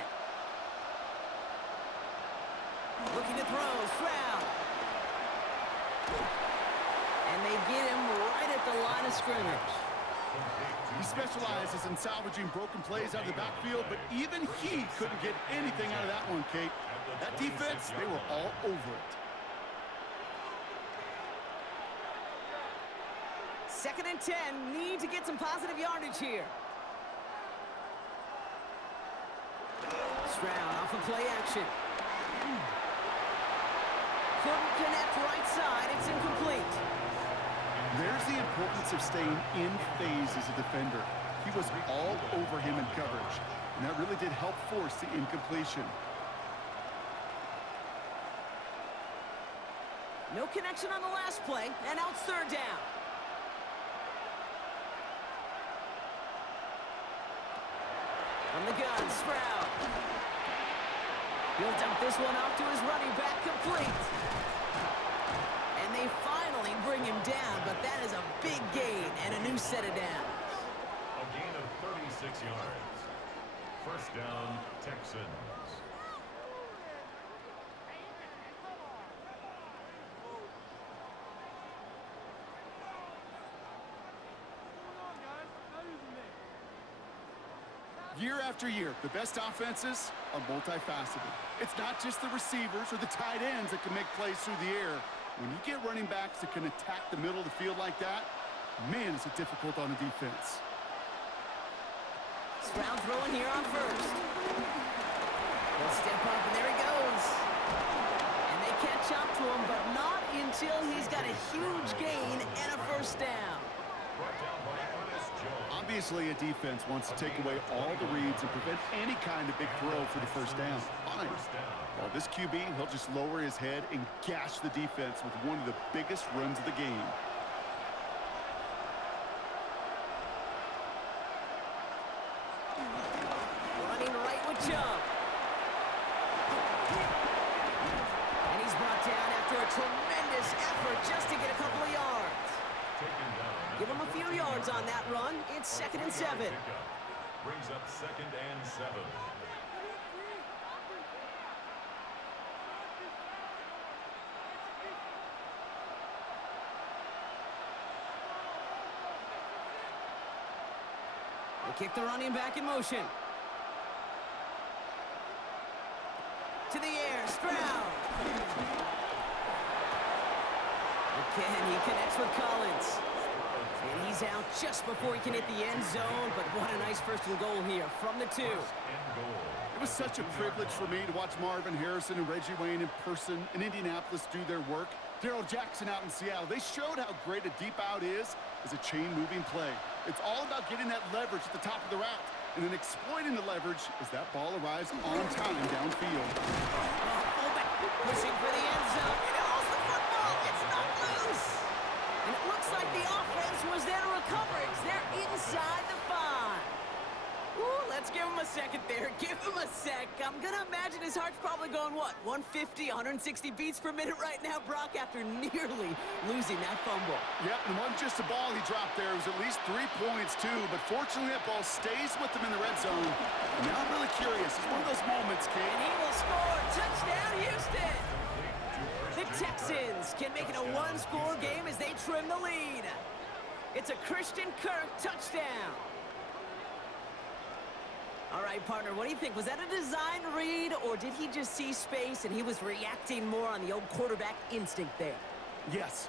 Looking to throw, Stroud. And they get him right at the line of scrimmage. He specializes in salvaging broken plays out of the backfield, but even he couldn't get anything out of that one, Kate. That defense, they were all over it. Second and 10, need to get some positive yardage here. Stroud off of play action. Couldn't connect right side. It's incomplete. There's the importance of staying in phase as a defender. He was all over him in coverage, and that really did help force the incompletion. No connection on the last play, and now it's third down. From the gun, Sprout. He'll dump this one off to his running back, complete. And they finally bring him down, but that is a big gain and a new set of downs. A gain of 36 yards. First down, Texans. Year after year, the best offenses are multifaceted. It's not just the receivers or the tight ends that can make plays through the air. When you get running backs that can attack the middle of the field like that, man, is it difficult on the defense. Stroud throwing here on first. He'll step up, and there he goes. And they catch up to him, but not until he's got a huge gain and a first down. Brought down by Ernest Jones. Obviously, a defense wants to take away all the reads and prevent any kind of big throw for the first down. Fine. Well, this QB, he'll just lower his head and gash the defense with one of the biggest runs of the game. Running right with Chubb. And he's brought down after a tremendous effort just to get a couple of yards. Taken down. Give him a few yards on that run. It's 2nd and 7. Brings up 2nd and 7. They kick the running back in motion. To the air, Stroud. Again, he connects with Collins. And he's out just before he can hit the end zone, but what a nice first and goal here from the 2. It was such a privilege for me to watch Marvin Harrison and Reggie Wayne in person in Indianapolis do their work. Darrell Jackson out in Seattle. They showed how great a deep out is as a chain-moving play. It's all about getting that leverage at the top of the route and then exploiting the leverage as that ball arrives on time downfield. Fullback pushing for the end zone. And it holds the football. It's not loose. And it looks like the offense was there to recover it. They're inside the 5. Ooh, let's give him a second there. Give him a sec. I'm going to imagine his heart's probably going, what, 150, 160 beats per minute right now, Brock, after nearly losing that fumble. Yep, and it wasn't just a ball he dropped there. It was at least 3 points, too. But fortunately, that ball stays with him in the red zone. And now I'm really curious. It's one of those moments, Kate. And he will score. Touchdown, Houston. The Texans can make it a one-score game as they trim the lead. It's a Christian Kirk touchdown. All right, partner, what do you think? Was that a design read, or did he just see space and he was reacting more on the old quarterback instinct there? Yes.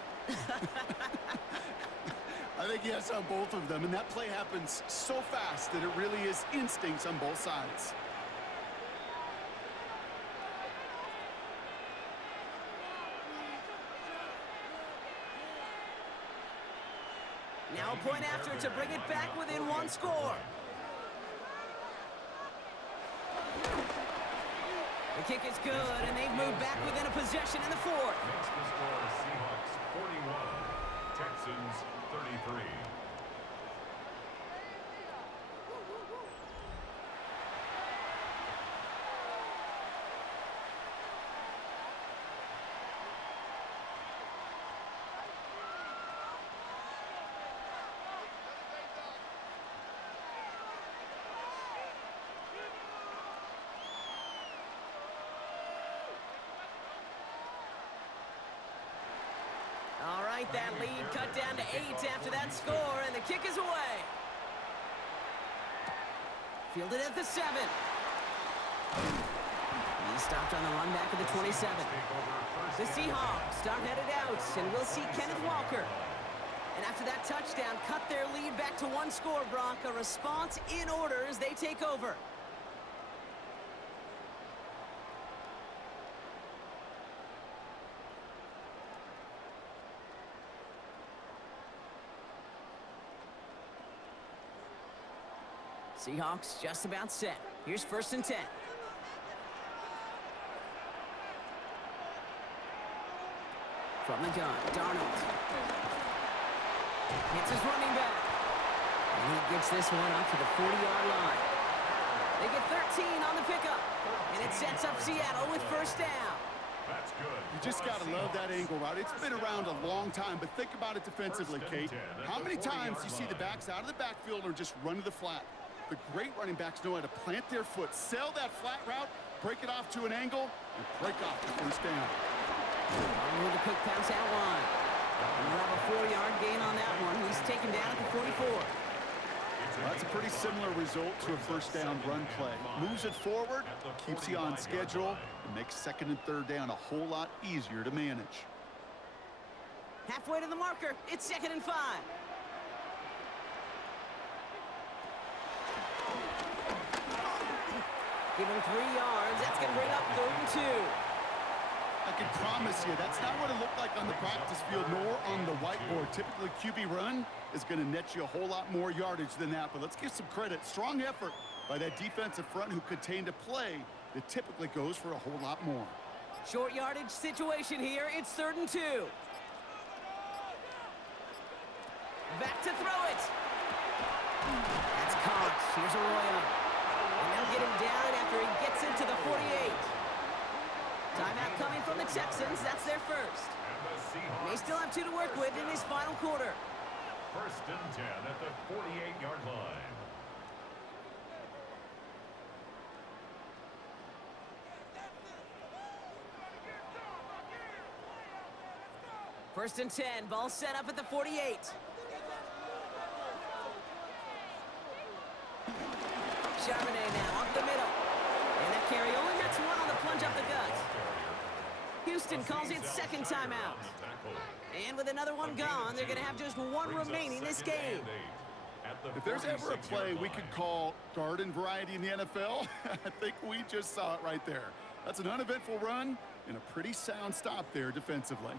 I think yes on both of them, and that play happens so fast that it really is instincts on both sides. Now a point after to bring it back within one score. The kick is good, and they've moved back within a possession in the 4th. Makes the score Seahawks 41, Texans 33. All right, that lead cut down to 8 after that score, and the kick is away. Fielded at the 7. He stopped on the run back of the 27. The Seahawks start headed out, and we'll see Kenneth Walker. And after that touchdown, cut their lead back to 1 score, Brock. A response in order as they take over. Seahawks just about set. Here's 1st and 10. From the gun, Darnold. Hits his running back. And he gets this one up to the 40-yard line. They get 13 on the pickup. And it sets up Seattle with 1st down. That's good. You just got to love that angle route. It's been around a long time, but think about it defensively, Kate. How many times you see the backs out of the backfield or just run to the flat? The great running backs know how to plant their foot, sell that flat route, break it off to an angle, and break off the 1st down. With a quick pass out wide. And we'll have a 4-yard gain on that one. He's taken down at the 44. Well, that's a pretty similar result to a 1st down run play. Moves it forward, keeps you on schedule, and makes 2nd and 3rd down a whole lot easier to manage. Halfway to the marker. It's 2nd and 5. Give him 3 yards. That's going to bring up 3rd and 2. I can promise you that's not what it looked like on the practice field nor on the whiteboard. Typically, QB run is going to net you a whole lot more yardage than that. But let's give some credit. Strong effort by that defensive front who contained a play that typically goes for a whole lot more. Short yardage situation here. It's 3rd and 2. Back to throw it. That's caught. Here's Arroyo. And they'll get him down after he gets into the 48. Timeout coming from the Texans. That's their 1st. They still have 2 to work with in this final quarter. 1st and 10 at the 48-yard line. First and 10. Ball set up at the 48. Charbonnet now up the middle. And that carry only gets 1 on the plunge up the gut. Houston calls it 2nd timeout. And with another one gone, they're going to have just 1 remaining this game. If there's ever a play we could call garden variety in the NFL, I think we just saw it right there. That's an uneventful run and a pretty sound stop there defensively.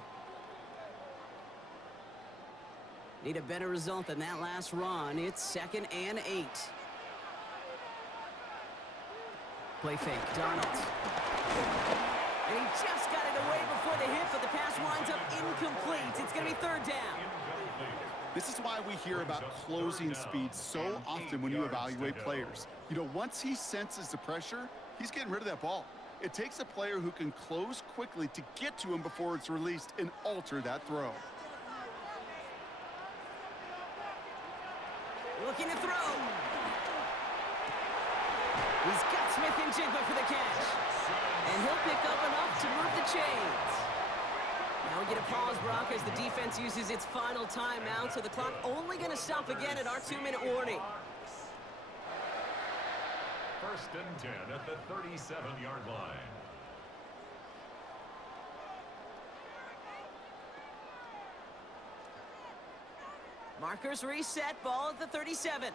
Need a better result than that last run. It's 2nd and 8. Play fake, Darnold. And he just got it away before the hit, but the pass winds up incomplete. It's going to be 3rd down. This is why we hear about closing speed so often when you evaluate players. You know, once he senses the pressure, he's getting rid of that ball. It takes a player who can close quickly to get to him before it's released and alter that throw. Looking to throw. He's got Smith and Jigba for the catch. And he'll pick up enough to move the chains. Now we get a pause, Brock, as the defense uses its final timeout, so the clock only going to stop again at our 2-minute warning. 1st and 10 at the 37-yard line. Markers reset, ball at the 37.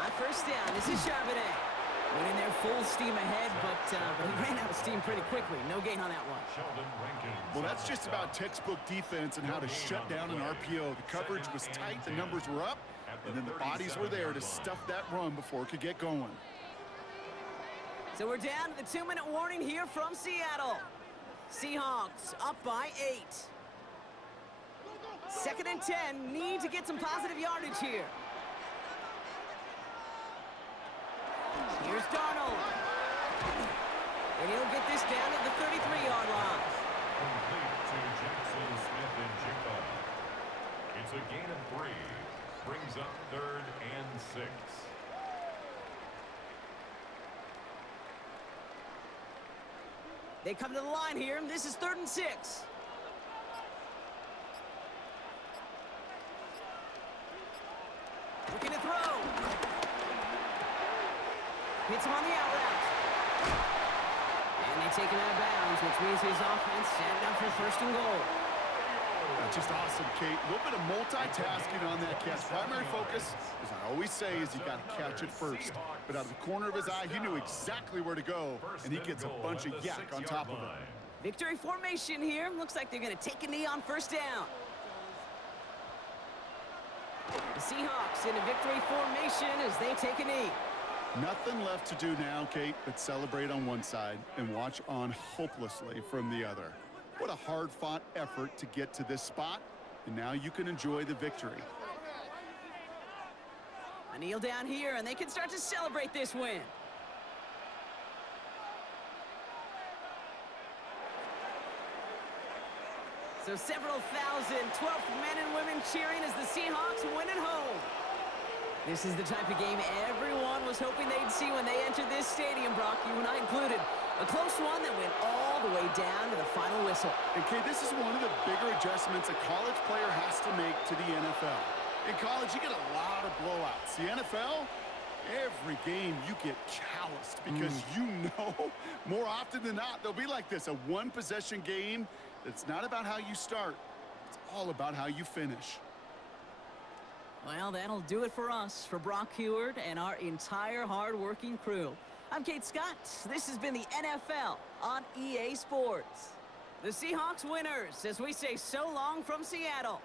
On 1st down, this is Charbonnet. Went in there full steam ahead, but he ran out of steam pretty quickly. No gain on that one. Well, that's just about textbook defense and how to shut down an RPO. The coverage was tight, the numbers were up, and then the bodies were there to stuff that run before it could get going. So we're down to the 2-minute warning here from Seattle. Seahawks up by 8. 2nd and 10, need to get some positive yardage here. Here's Darnold. And he'll get this down at the 33-yard line. Complete to Jackson, Smith, and Jigba. It's a gain of 3. Brings up 3rd and 6. They come to the line here, and this is 3rd and 6. Looking to throw. Hits him on the out route. And they take him out of bounds, which means his offense set up for 1st and goal. That's just awesome, Kate. A little bit of multitasking on that catch. Primary focus, as I always say, is you got to catch it first. But out of the corner of his eye, he knew exactly where to go, and he gets a bunch of yak on top of it. Victory formation here. Looks like they're going to take a knee on 1st down. The Seahawks in a victory formation as they take a knee. Nothing left to do now, Kate, but celebrate on one side and watch on hopelessly from the other. What a hard-fought effort to get to this spot, and now you can enjoy the victory. A kneel down here, and they can start to celebrate this win. So several thousand 12th men and women cheering as the Seahawks win at home. This is the type of game everyone was hoping they'd see when they entered this stadium, Brock, you and I included. A close one that went all the way down to the final whistle. And, Kate, this is one of the bigger adjustments a college player has to make to the NFL. In college, you get a lot of blowouts. The NFL, every game you get calloused because you know more often than not they'll be like this, a one-possession game. It's not about how you start. It's all about how you finish. Well, that'll do it for us, for Brock Heward and our entire hard-working crew. I'm Kate Scott. This has been the NFL on EA Sports. The Seahawks winners as we say so long from Seattle.